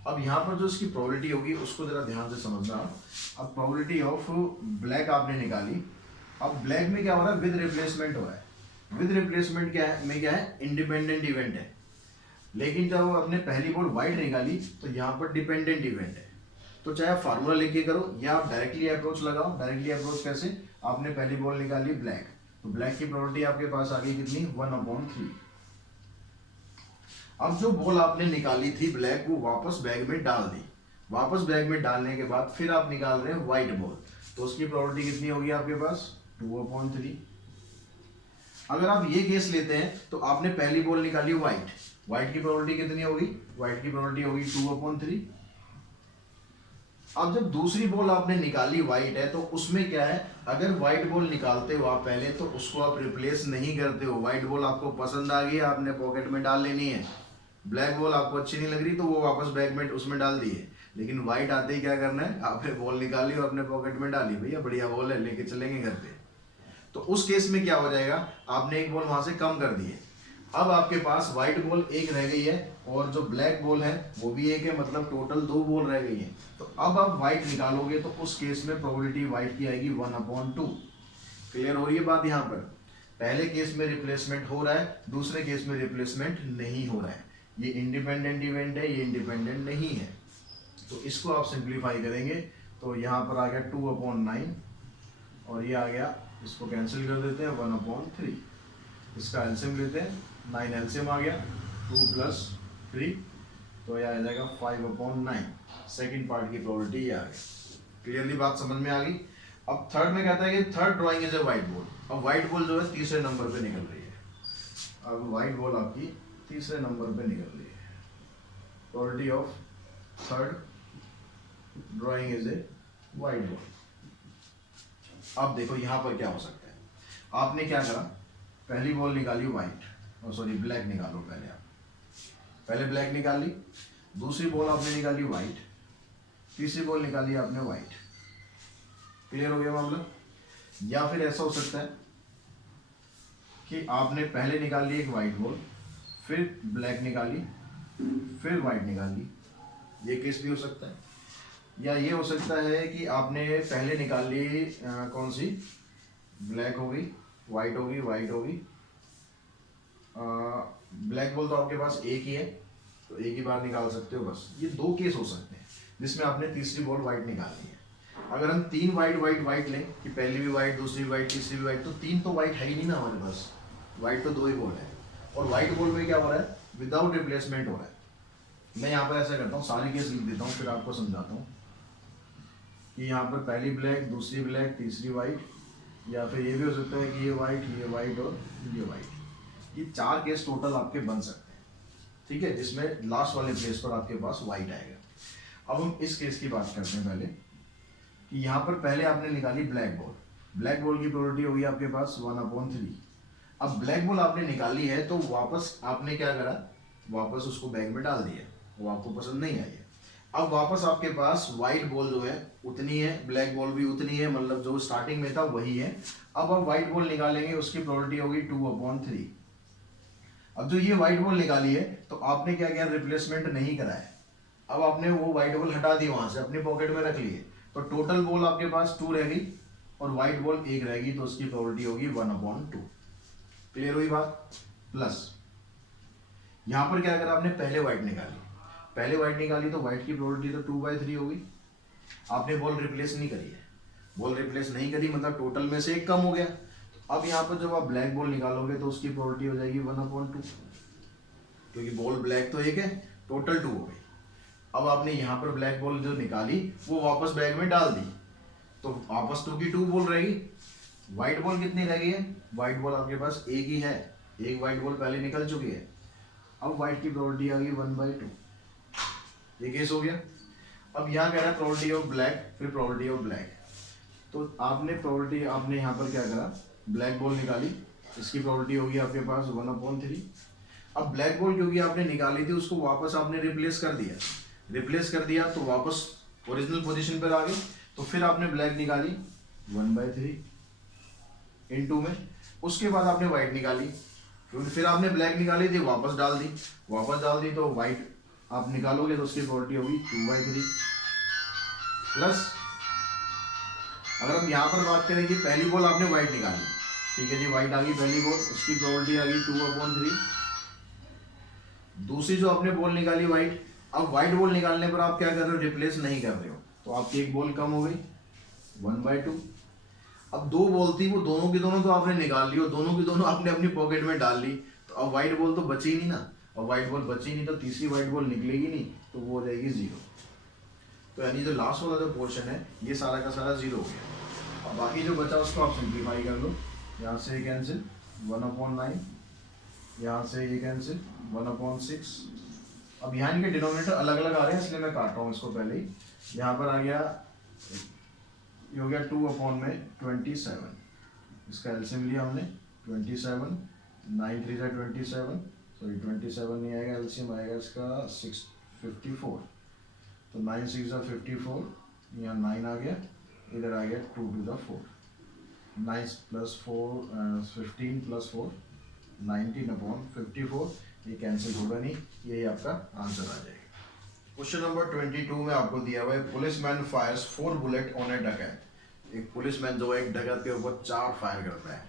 अब यहाँ पर जो इसकी प्रोबेबिलिटी होगी उसको जरा ध्यान से समझना। अब प्रोबेबिलिटी ऑफ ब्लैक आपने निकाली। अब ब्लैक में क्या हो रहा है, विद रिप्लेसमेंट हो रहा है। विद रिप्लेसमेंट क्या है में क्या है, इंडिपेंडेंट इवेंट है। लेकिन जब आपने पहली बॉल व्हाइट निकाली तो यहाँ पर डिपेंडेंट इवेंट है। तो चाहे आप फार्मूला लेके करो या आप डायरेक्टली अप्रोच लगाओ। डायरेक्टली अप्रोच कैसे, आपने पहली बॉल निकाली ब्लैक, तो ब्लैक की प्रोबेबिलिटी आपके पास आ गई कितनी, 1/3। अब जो बॉल आपने निकाली थी ब्लैक, वो वापस बैग में डाल दी। वापस बैग में डालने के बाद फिर आप निकाल रहे हैं व्हाइट बॉल, तो उसकी प्रोबेबिलिटी कितनी होगी आपके पास, 2/3। अगर आप ये केस लेते हैं तो आपने पहली बॉल निकाली व्हाइट, व्हाइट की प्रोबेबिलिटी कितनी होगी, व्हाइट की प्रोबेबिलिटी होगी 2/3। अब जब दूसरी बॉल आपने निकाली व्हाइट है, तो उसमें क्या है, अगर व्हाइट बॉल निकालते हो आप पहले तो उसको आप रिप्लेस नहीं करते हो। व्हाइट बॉल आपको पसंद आ गई, आपने पॉकेट में डाल लेनी है। ब्लैक बॉल आपको अच्छी नहीं लग रही तो वो वापस बैग में उसमें डाल दी है। लेकिन व्हाइट आते ही क्या करना है, आपने बॉल निकाली और अपने पॉकेट में डाली, भैया बढ़िया बॉल है, लेके चलेंगे घर पे। तो उस केस में क्या हो जाएगा, आपने एक बॉल वहां से कम कर दी है। अब आपके पास व्हाइट बॉल एक रह गई है और जो ब्लैक बॉल है वो भी एक है, मतलब टोटल 2 बॉल रह गई है। तो अब आप व्हाइट निकालोगे तो उस केस में प्रोबेबिलिटी व्हाइट की आएगी 1/2। क्लियर हो रही है बात। यहाँ पर पहले केस में रिप्लेसमेंट हो रहा है, दूसरे केस में रिप्लेसमेंट नहीं हो रहा है। ये इंडिपेंडेंट इवेंट है, ये इंडिपेंडेंट नहीं है। तो इसको आप सिंप्लीफाई करेंगे तो यहाँ पर आ गया 2/9 और ये आ गया, इसको कैंसिल कर देते हैं 1/3। इसका एलसीएम लेते हैं, 9 एलसीएम आ गया, 2 + 3 तो यह आ जाएगा 5/9। सेकेंड पार्ट की प्रोबेबिलिटी ये आ गई। क्लियरली बात समझ में आ गई। अब थर्ड में कहता है कि third drawing is a white ball. अब व्हाइट बॉल जो है तीसरे नंबर पे निकल रही है। अब व्हाइट बॉल आपकी तीसरे नंबर पे निकल रही है। Probability of third drawing is a white ball. अब देखो यहाँ पर क्या हो सकता है, आपने क्या करा, पहली बॉल निकाली व्हाइट, सॉरी ब्लैक निकालो पहले आप, पहले ब्लैक निकाली, दूसरी बॉल आपने निकाली व्हाइट, तीसरी बॉल निकाली आपने व्हाइट। क्लियर हो गया मामला। या फिर ऐसा हो सकता है कि आपने पहले निकाली एक व्हाइट बॉल, फिर ब्लैक निकाली, फिर व्हाइट निकाली, ये केस भी हो सकता है। या ये हो सकता है कि आपने पहले निकाली कौन सी, ब्लैक होगी, व्हाइट होगी, व्हाइट होगी, ब्लैक बॉल तो आपके पास एक ही है तो एक ही बार निकाल सकते हो बस। ये 2 केस हो सकते हैं जिसमें आपने तीसरी बॉल व्हाइट निकालनी है। अगर हम 3 व्हाइट व्हाइट व्हाइट लें कि पहली भी व्हाइट, दूसरी व्हाइट, तीसरी भी व्हाइट, तो 3 तो व्हाइट है ही नहीं ना हमारे पास, व्हाइट तो 2 ही बॉल है। और व्हाइट बॉल में क्या हो रहा है, विदाउट रिप्लेसमेंट हो रहा है। मैं यहाँ पर ऐसा करता हूँ, सारे केस लिख देता हूँ फिर आपको समझाता हूँ कि यहाँ पर पहली ब्लैक, दूसरी ब्लैक, तीसरी व्हाइट, या फिर ये भी हो सकता है कि ये व्हाइट और ये व्हाइट। ये 4 केस टोटल आपके बन सकते हैं, ठीक है, जिसमें लास्ट वाले प्लेस पर आपके पास व्हाइट आएगा। अब हम इस केस की बात करते हैं पहले कि यहाँ पर पहले आपने निकाली ब्लैक बॉल, ब्लैक बॉल की प्रोबेबिलिटी होगी आपके पास 1/3। अब ब्लैक बॉल आपने निकाली है तो वापस आपने क्या करा, वापस उसको बैग में डाल दिया, वो आपको पसंद नहीं आई है। अब वापस आपके पास व्हाइट बॉल जो है उतनी है, ब्लैक बॉल भी उतनी है, मतलब जो स्टार्टिंग में था वही है। अब हम व्हाइट बॉल निकालेंगे, उसकी प्रोबेबिलिटी होगी 2/3। अब जो ये व्हाइट बॉल निकाली है तो आपने क्या किया, रिप्लेसमेंट नहीं करा है। अब आपने वो व्हाइट बॉल हटा दी, वहां से अपने पॉकेट में रख लिए, तो टोटल बॉल आपके पास 2 रह गई और व्हाइट बॉल 1 रहेगी, तो उसकी प्रोबेबिलिटी होगी 1/2। क्लियर हुई बात। प्लस यहां पर क्या करा, आपने पहले व्हाइट निकाली, पहले व्हाइट निकाली तो व्हाइट की प्रोबेबिलिटी तो 2/3 होगी। आपने बॉल रिप्लेस नहीं करी है, बॉल रिप्लेस नहीं करी मतलब टोटल में से 1 कम हो गया। अब यहाँ पर जब आप ब्लैक बॉल निकालोगे तो उसकी प्रोबेबिलिटी हो जाएगी 1/2, क्योंकि बॉल ब्लैक तो 1 है, टोटल 2 हो गई। अब आपने यहाँ पर ब्लैक बॉल जो निकाली वो वापस बैग में डाल दी, तो वापस 2 की 2 बॉल रहेगी। व्हाइट बॉल कितनी रह गई है, व्हाइट बॉल आपके पास 1 ही है, 1 व्हाइट बॉल पहले निकल चुकी है। अब व्हाइट की प्रोबेबिलिटी आ गई 1/2, ये केस हो गया। अब यहाँ कह रहा है प्रोबेबिलिटी ऑफ ब्लैक, फिर प्रोबेबिलिटी ऑफ ब्लैक, तो आपने प्रोबेबिलिटी, आपने यहाँ पर क्या करा, ब्लैक बॉल निकाली, इसकी प्रोबेबिलिटी होगी आपके पास 1/3। अब ब्लैक बॉल क्योंकि आपने निकाली थी उसको वापस आपने रिप्लेस कर दिया, रिप्लेस कर दिया तो वापस ओरिजिनल पोजीशन पर आ गई, तो फिर आपने ब्लैक निकाली 1/3 इन 2 में। उसके बाद आपने व्हाइट निकाली, क्योंकि फिर आपने ब्लैक निकाली थी, वापस डाल दी तो व्हाइट आप निकालोगे तो उसकी प्रोबेबिलिटी होगी 2/3 प्लस, अगर हम यहाँ पर बात करें कि पहली बॉल आपने वाइट निकाली, ठीक है जी, वाइट आ गई पहली बॉल, उसकी प्रोबेबिलिटी आ गई 2/3। दूसरी जो आपने बॉल निकाली वाइट, अब वाइट बॉल निकालने पर आप क्या कर रहे हो, रिप्लेस नहीं कर रहे हो, तो आपकी एक बॉल कम हो गई 1/2। अब दो बॉल थी, वो दोनों की दोनों तो आपने निकाल ली और दोनों की दोनों आपने अपनी पॉकेट में डाल ली, तो अब वाइट बॉल तो बची नहीं ना, अब वाइट बॉल बची नहीं तो तीसरी वाइट बॉल निकलेगी नहीं, तो वो हो जाएगी 0। तो यानी जो लास्ट वाला जो पोर्शन है ये सारा का सारा 0 हो गया। अब बाकी जो बचा उसको आप सिंप्लीफाई कर लो, यहाँ से ये कैंसिल 1/9, यहाँ से ये कैंसिल 1/6। अब यहाँ इनके डिनोमिनेटर अलग अलग आ रहे हैं इसलिए मैं काट रहा हूँ इसको पहले ही। यहाँ पर आ गया, ये हो गया 2/27, इसका एलसीएम लिया हमने 27, 9 3 27, सॉरी 27 नहीं आएगा, एलसीएम आएगा इसका 654, तो 9 6 54, यहाँ 9 आ गया, इधर आ गया 2 2 4, 9 + 4 15 + 4 19/54, ये कैंसिल होगा नहीं, यही आपका आंसर आ जाएगा। क्वेश्चन नंबर 22 में आपको दिया हुआ है, पुलिसमैन फायर्स 4 बुलेट ऑन ए डकैत। एक पुलिसमैन जो है एक डकैत के ऊपर 4 फायर करता है।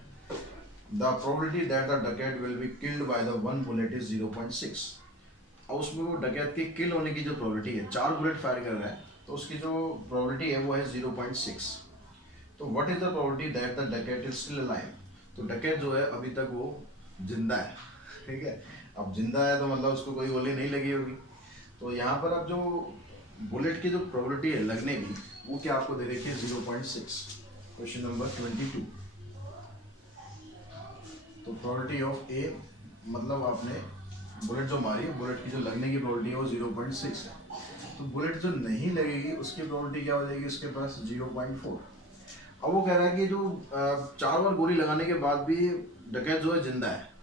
द प्रोबेबिलिटी दैट द डकैत will be killed by the 1 bullet is 0.6। और उसमें वो डकैत के किल होने की जो प्रोबेबिलिटी है, 4 बुलेट फायर कर रहा है तो उसकी जो प्रोबेबिलिटी है वो है 0.6। तो what is the probability that the डकैत इज स्टिल अलाइव। तो डकैत जो है अभी तक वो जिंदा है, ठीक है। अब जिंदा है तो मतलब उसको कोई गोली नहीं लगी होगी, तो यहाँ पर अब जो बुलेट की जो प्रोबेबिलिटी है लगने की वो क्या आपको दे रखी है 0.6। क्वेश्चन नंबर 22, तो प्रोबेबिलिटी ऑफ ए, मतलब आपने बुलेट जो मारी है, बुलेट की जो लगने की प्रोबेबिलिटी है वो 0.6 है, तो बुलेट जो नहीं लगेगी उसकी प्रोबेबिलिटी क्या हो जाएगी इसके पास 0.4। अब वो कह रहा है कि जो 4 बार गोली लगाने के बाद भी डकैत जो है जिंदा है।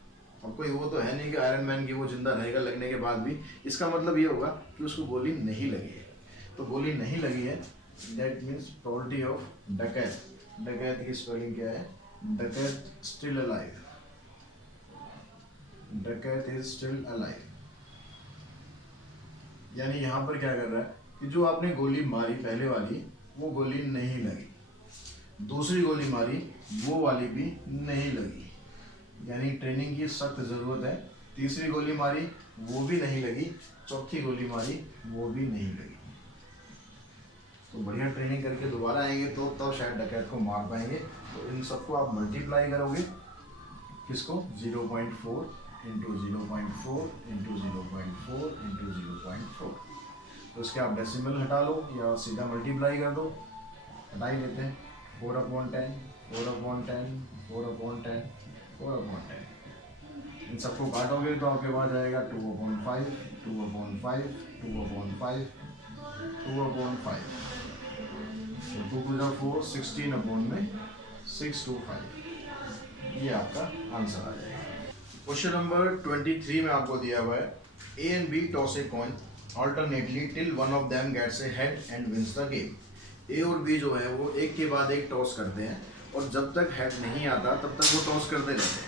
अब कोई वो तो है नहीं कि आयरन मैन की वो जिंदा रहेगा लगने के बाद भी, इसका मतलब ये होगा कि उसको गोली नहीं लगी है। तो गोली नहीं लगी है, दैट मीन्स प्रोबेबिलिटी ऑफ डकैत, डकैत की स्पेलिंग क्या है, डकैत स्टिल अलाइव, डकैत इज स्टिल अलाइव। यानी यहाँ पर क्या कर रहा है कि जो आपने गोली मारी पहले वाली वो गोली नहीं लगी, दूसरी गोली मारी वो वाली भी नहीं लगी, यानी ट्रेनिंग की सख्त ज़रूरत है। तीसरी गोली मारी वो भी नहीं लगी, चौथी गोली मारी वो भी नहीं लगी। तो बढ़िया ट्रेनिंग करके दोबारा आएंगे तो तब शायद डकैत को मार पाएंगे। तो इन सबको आप मल्टीप्लाई करोगे, किसको 0.4 इंटू 0.4 इंटू 0.4 इंटू 0.4, तो इसके आप डेसिमल हटा लो या सीधा मल्टीप्लाई कर दो, हटा ही लेते हैं। 4/10, 4/10, 4/10, 4/10, इन सबको काटोगे तो आपके पास जाएगा 2/5, 2/5, 2/5, 2/5, तो 2 2 4, 16/625, ये आपका आंसर आ जाएगा। क्वेश्चन नंबर 23 में आपको दिया हुआ है, A and B toss a coin alternately till one of them gets a head and wins the game। ए और बी जो है वो एक के बाद एक टॉस करते हैं और जब तक हेड नहीं आता तब तक वो टॉस करते रहते हैं।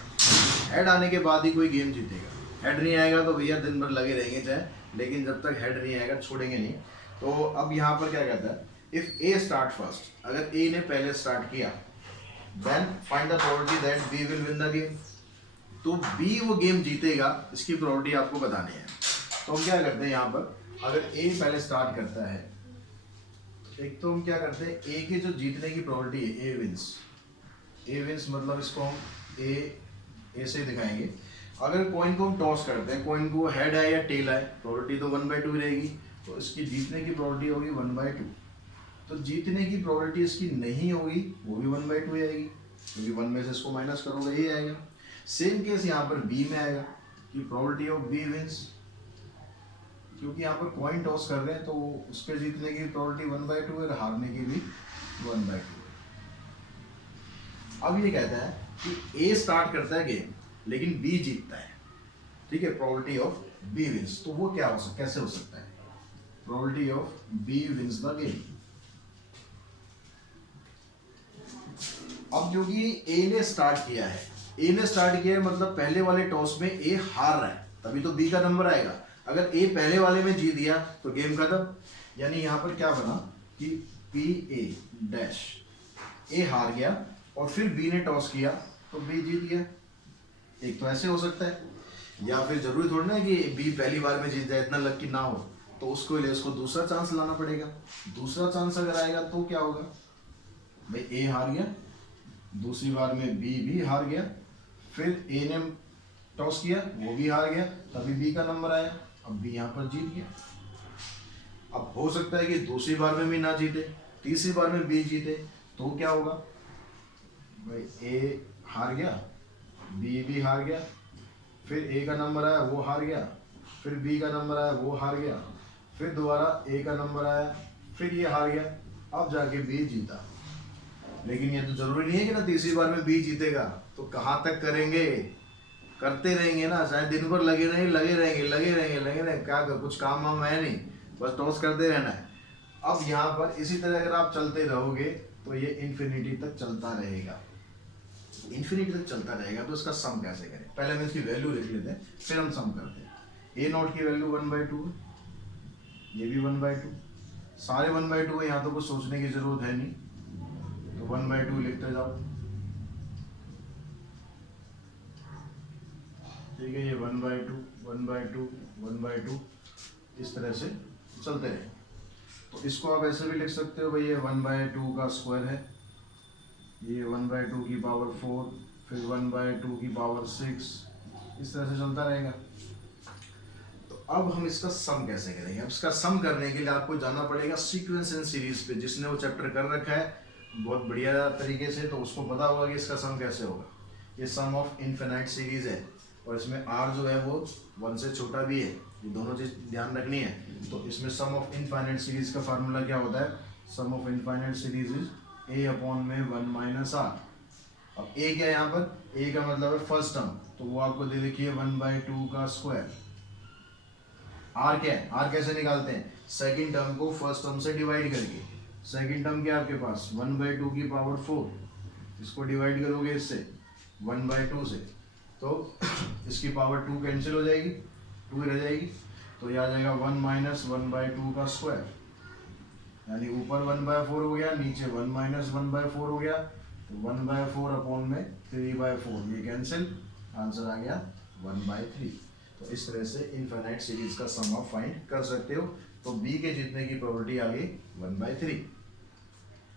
हेड आने के बाद ही कोई गेम जीतेगा, हेड नहीं आएगा तो भैया दिन भर लगे रहेंगे चाहे, लेकिन जब तक हेड नहीं आएगा छोड़ेंगे नहीं। तो अब यहाँ पर क्या कहता है, इफ ए स्टार्ट फर्स्ट, अगर ए ने पहले स्टार्ट किया, then find the probability that B will win the game. तो बी वो गेम जीतेगा, इसकी प्रोबेबिलिटी आपको बतानी है। तो हम क्या करते हैं यहाँ पर, अगर ए पहले स्टार्ट करता है, एक तो हम क्या करते हैं, ए के जो जीतने की प्रोबेबिलिटी है, ए विंस, ए विंस मतलब इसको हम ए से दिखाएंगे। अगर कॉइन को हम टॉस करते हैं, कॉइन को हेड है या टेल है, प्रोबेबिलिटी तो 1/2 रहेगी, तो इसकी जीतने की प्रोबेबिलिटी होगी 1/2। तो जीतने की प्रोबेबिलिटी इसकी नहीं होगी, वो भी 1/2 आएगी, क्योंकि 1 में से इसको माइनस करोगे ये आएगा। सेम केस यहाँ पर बी में आएगा कि प्रोबेबिलिटी ऑफ बी विंस, क्योंकि यहाँ पर कॉइन टॉस कर रहे हैं तो उसके जीतने की प्रोबेबिलिटी 1/2 है, हारने की भी 1/2 है। अब ये कहता है कि ए स्टार्ट करता है गेम लेकिन बी जीतता है, ठीक है, प्रोबेबिलिटी ऑफ बी विंस। तो वो क्या हो सकता, कैसे हो सकता है, probability of B wins the game. अब क्योंकि ए ने स्टार्ट किया है, ए ने स्टार्ट किया है मतलब पहले वाले टॉस में ए हार रहा है, तभी तो बी का नंबर आएगा। अगर ए पहले वाले में जीत गया तो गेम खत्म। यानी यहाँ पर क्या बना कि पी ए डैश, ए हार गया और फिर बी ने टॉस किया तो बी जीत गया। एक तो ऐसे हो सकता है, या फिर जरूरी थोड़ी ना कि बी पहली बार में जीत जाए, इतना लकी ना हो, तो उसको लिए उसको दूसरा चांस लाना पड़ेगा। दूसरा चांस अगर आएगा तो क्या होगा भाई, ए हार गया, दूसरी बार में बी भी हार गया, फिर ए ने टॉस किया वो भी हार गया, तभी बी का नंबर आया, अब बी यहाँ पर जीत गया। अब हो सकता है कि दूसरी बार में भी ना जीते, तीसरी बार में बी जीते, तो क्या होगा भाई, ए हार गया, बी भी हार गया, फिर ए का नंबर आया वो हार गया, फिर बी का नंबर आया वो हार गया, फिर दोबारा ए का नंबर आया, फिर ये हार गया, अब जाके बी जीता। लेकिन ये तो जरूरी नहीं है कि ना तीसरी बार में बी जीतेगा, तो कहाँ तक करेंगे, करते रहेंगे ना, चाहे दिन भर लगे रहेंगे, क्या कर, कुछ काम वाम है नहीं, बस टॉस करते रहना है। अब यहाँ पर इसी तरह अगर आप चलते रहोगे तो ये इन्फिनिटी तक चलता रहेगा, इन्फिनिटी तक चलता रहेगा। तो इसका सम कैसे करें, पहले हम इसकी वैल्यू लिख लेते हैं, फिर हम सम करते हैं। ए नॉट की वैल्यू 1/2, ये भी 1/2, सारे 1/2 है, यहाँ तो कुछ सोचने की जरूरत है नहीं, तो 1/2 लिखते जाओ। ठीक है, ये 1/2 1/2 1/2 इस तरह से चलते रहे। तो इसको आप ऐसे भी लिख सकते हो भाई, ये 1/2 का स्क्वायर है, ये 1/2 की पावर 4, फिर 1/2 की पावर 6, इस तरह से चलता रहेगा। तो अब हम इसका सम कैसे करेंगे, अब इसका सम करने के लिए आपको जाना पड़ेगा सीक्वेंस एंड सीरीज पे। जिसने वो चैप्टर कर रखा है बहुत बढ़िया तरीके से, तो उसको पता होगा कि इसका सम कैसे होगा। ये सम ऑफ इनफिनाइट सीरीज है, और इसमें आर जो है वो 1 से छोटा भी है, ये दोनों चीज ध्यान रखनी है। तो इसमें सम ऑफ इनफाइनाइट सीरीज का फार्मूला क्या होता है, sum of infinite series is a upon में 1 माइनस आर। अब ए क्या है यहाँ पर, ए का मतलब है फर्स्ट टर्म, तो वो आपको दे रखी है 1/2 का स्क्वायर। आर क्या है, आर कैसे निकालते हैं, सेकंड टर्म को फर्स्ट टर्म से डिवाइड करके। सेकंड टर्म क्या है आपके पास 1/2 की पावर 4, इसको डिवाइड करोगे इससे 1/2 से, तो इसकी पावर 2 कैंसिल हो जाएगी, 2 रह जाएगी, तो यह आ जाएगा 1 माइनस 1/2 का स्क्वायर, यानी ऊपर 1/4 हो गया, नीचे 1 माइनस 1/4 हो गया, तो 1/4 अपॉन में 3/4, ये कैंसिल, आंसर आ गया 1/3। तो इस तरह से इनफाइनाइट सीरीज का सम आप फाइंड कर सकते हो। तो बी के जीतने की प्रोबेबिलिटी आ गई 1/3।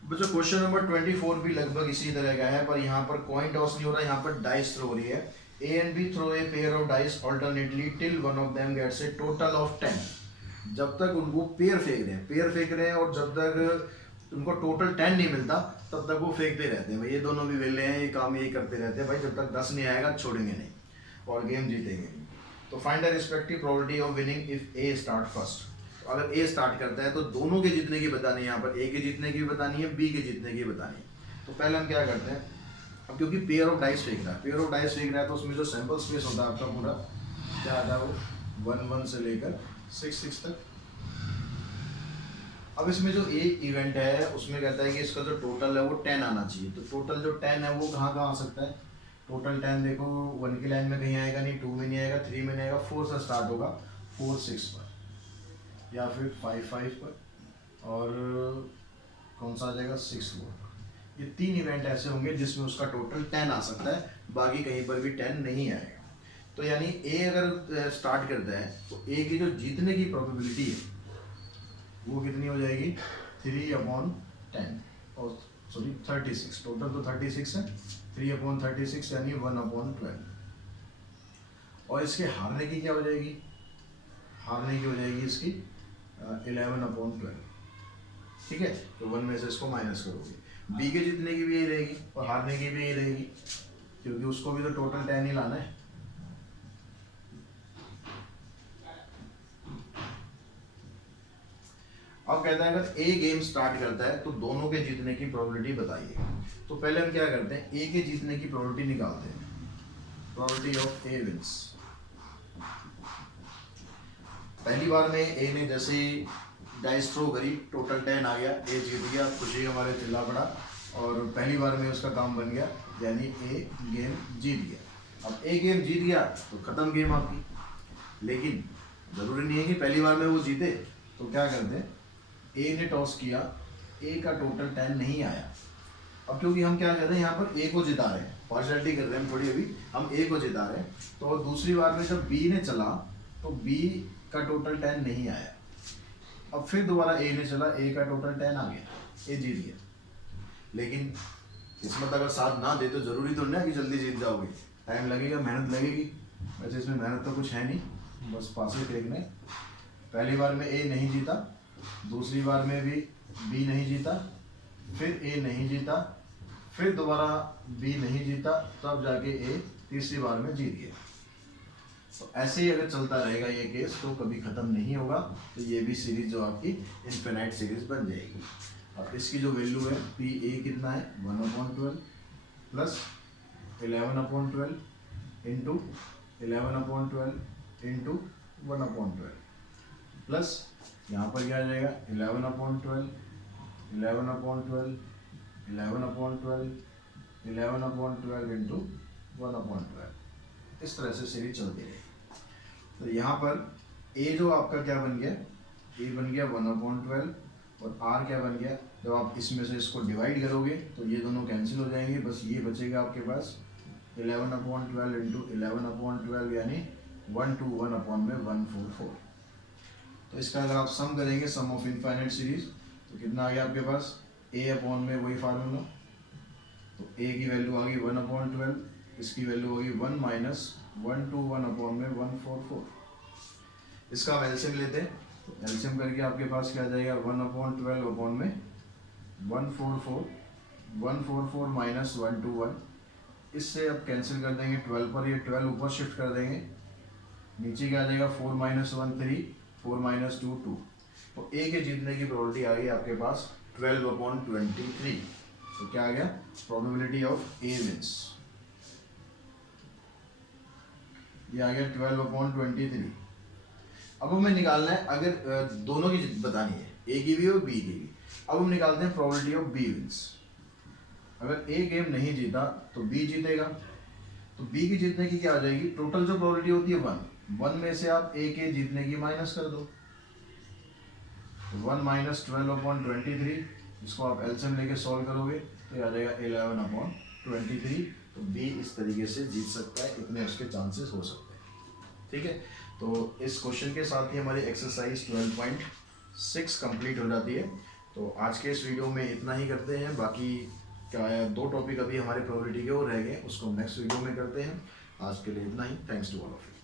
बच्चों क्वेश्चन नंबर 24 भी लगभग इसी तरह का है, पर यहाँ पर कॉइन टॉस नहीं हो रहा, यहाँ पर डाइस थ्रो हो रही है। A and B throw a pair of dice alternately till one of them gets a total of 10। जब तक उनको पेयर फेंक रहे हैं और जब तक उनको टोटल 10 नहीं मिलता तब तक वो फेंकते रहते हैं। भाई ये दोनों भी वेले हैं, ये काम यही करते रहते हैं भाई, जब तक 10 नहीं आएगा छोड़ेंगे नहीं और गेम जीतेंगे। तो find the respective probability of winning if A start first. तो अगर ए स्टार्ट करता है तो दोनों के जीतने की बतानी है, यहाँ पर ए के जीतने की भी बतानी है, बी के जीतने की बतानी है। तो पहले हम क्या करते हैं, अब क्योंकि पेयर ऑफ डाइस फेंक रहा है, तो उसमें जो सैंपल स्पेस होता है आपका पूरा क्या आता है, वो 1 से लेकर 6 तक। अब इसमें जो ए इवेंट है उसमें कहता है कि इसका जो टोटल है वो 10 आना चाहिए। तो टोटल जो 10 है वो कहाँ आ सकता है, टोटल 10 देखो 1 की लाइन में कहीं आएगा नहीं, 2 में नहीं आएगा, 3 में नहीं आएगा, 4 से स्टार्ट होगा, 4 6 पर या फिर 5 5 पर, और कौन सा आ जाएगा 6 4। ये 3 इवेंट ऐसे होंगे जिसमें उसका टोटल 10 आ सकता है, बाकी कहीं पर भी 10 नहीं आएगा। तो यानी ए अगर स्टार्ट करता है तो ए की जो जीतने की प्रोबेबिलिटी है वो कितनी हो जाएगी, 3/10 और सॉरी 36, टोटल तो 36 है, 3/36 यानी 1/12। और इसके हारने की क्या हो जाएगी, हारने की हो जाएगी इसकी 11/12। ठीक है, तो 1 में से इसको माइनस करोगे। बी के जीतने की भी यही रहेगी और हारने की भी यही रहेगी, क्योंकि उसको भी तो टोटल 10 ही लाना है। अब कहता है अगर ए गेम स्टार्ट करता है तो दोनों के जीतने की प्रोबेबिलिटी बताइए। तो पहले हम क्या करते हैं, ए के जीतने की प्रोबेबिलिटी निकालते हैं, प्रोबेबिलिटी ऑफ ए विंस। पहली बार में ए ने जैसे ही डाइस थ्रो करी, टोटल 10 आ गया, ए जीत गया, खुशी हमारे चिल्ला पड़ा और पहली बार में उसका काम बन गया, यानी ए गेम जीत गया। अब ए गेम जीत गया तो खत्म गेम आपकी। लेकिन जरूरी नहीं है कि पहली बार में वो जीते। तो क्या करते हैं, ए ने टॉस किया, ए का टोटल 10 नहीं आया। अब क्योंकि हम क्या कर रहे हैं यहाँ पर ए को जिता रहे हैं, पार्शलिटी कर रहे हैं थोड़ी, अभी हम ए को जिता रहे हैं। तो दूसरी बार में जब बी ने चला तो बी का टोटल 10 नहीं आया। अब फिर दोबारा ए ने चला, ए का टोटल 10 आ गया, ए जीत गया। लेकिन किस्मत अगर साथ ना दे तो जरूरी तो नहीं कि जल्दी जीत जाओगे, टाइम लगेगा, मेहनत लगेगी। वैसे इसमें मेहनत तो कुछ है नहीं, बस पासे फेंकने। पहली बार में ए नहीं जीता, दूसरी बार में भी बी नहीं जीता, फिर ए नहीं जीता, फिर दोबारा बी नहीं जीता, तब जाके ए तीसरी बार में जीत गया। तो ऐसे ही अगर चलता रहेगा ये केस तो कभी ख़त्म नहीं होगा। तो ये भी सीरीज जो आपकी इनफिनाइट सीरीज बन जाएगी। अब इसकी जो वैल्यू है पी ए कितना है 1/12 प्लस 11/12 इंटू 11/12 इंटू 1/12 प्लस यहाँ पर क्या आ जाएगा 11/12 11/12 11/12 11/12 इंटू 1/12। इस तरह से सीरीज चलती रहेगी। तो यहाँ पर ए जो आपका क्या बन गया, ए बन गया 1/12 और आर क्या बन गया, जब आप इसमें से इसको डिवाइड करोगे तो ये दोनों कैंसिल हो जाएंगे, बस ये बचेगा आपके पास 11/12 इंटू 11/12 यानी 1 to 1/144। तो इसका अगर आप सम करेंगे, सम ऑफ इनफाइनाइट सीरीज, तो कितना आ गया आपके पास ए अपॉन में वही फार्मूला। तो ए की वैल्यू आ गई 1/12, इसकी वैल्यू होगी 1 माइनस 1 to 1/144। इसका हम एलसीएम लेते हैं, तो एलसीएम करके आपके पास क्या आ जाएगा 1/12 अपॉन में 144 144 माइनस 1 to 1। इससे अब कैंसिल कर देंगे 12 पर, ये 12 ऊपर शिफ्ट कर देंगे, नीचे क्या आ जाएगा 4 माइनस 1 3 4 माइनस 2 2। तो ए के जीतने की प्रोबेबिलिटी आ गई आपके पास 12/23। तो क्या आ गया, प्रोबेबिलिटी ऑफ ए विंस, ये आ गया 12/23। अब हमें निकालना है, अगर दोनों की बतानी है, ए की भी और बी की भी। अब हम निकालते हैं प्रोबेबिलिटी ऑफ बी विंस। अगर ए गेम नहीं जीता तो बी जीतेगा। तो बी की जीतने की क्या आ जाएगी, टोटल जो प्रोबेबिलिटी होती है 1 में से आप ए के जीतने की माइनस कर दो, 1 माइनस 12/23। इसको आप एलसीएम लेके सॉल्व करोगे तो आ जाएगा 11/23। तो बी इस तरीके से जीत सकता है, इतने उसके चांसेस हो सकते हैं। ठीक है, तो इस क्वेश्चन के साथ ही हमारी एक्सरसाइज 12.6 कंप्लीट हो जाती है। तो आज के इस वीडियो में इतना ही करते हैं। बाकी क्या है, 2 टॉपिक अभी हमारे प्रोबेबिलिटी के और रह गए, उसको नेक्स्ट वीडियो में करते हैं। आज के लिए इतना ही। Thanks to all of you.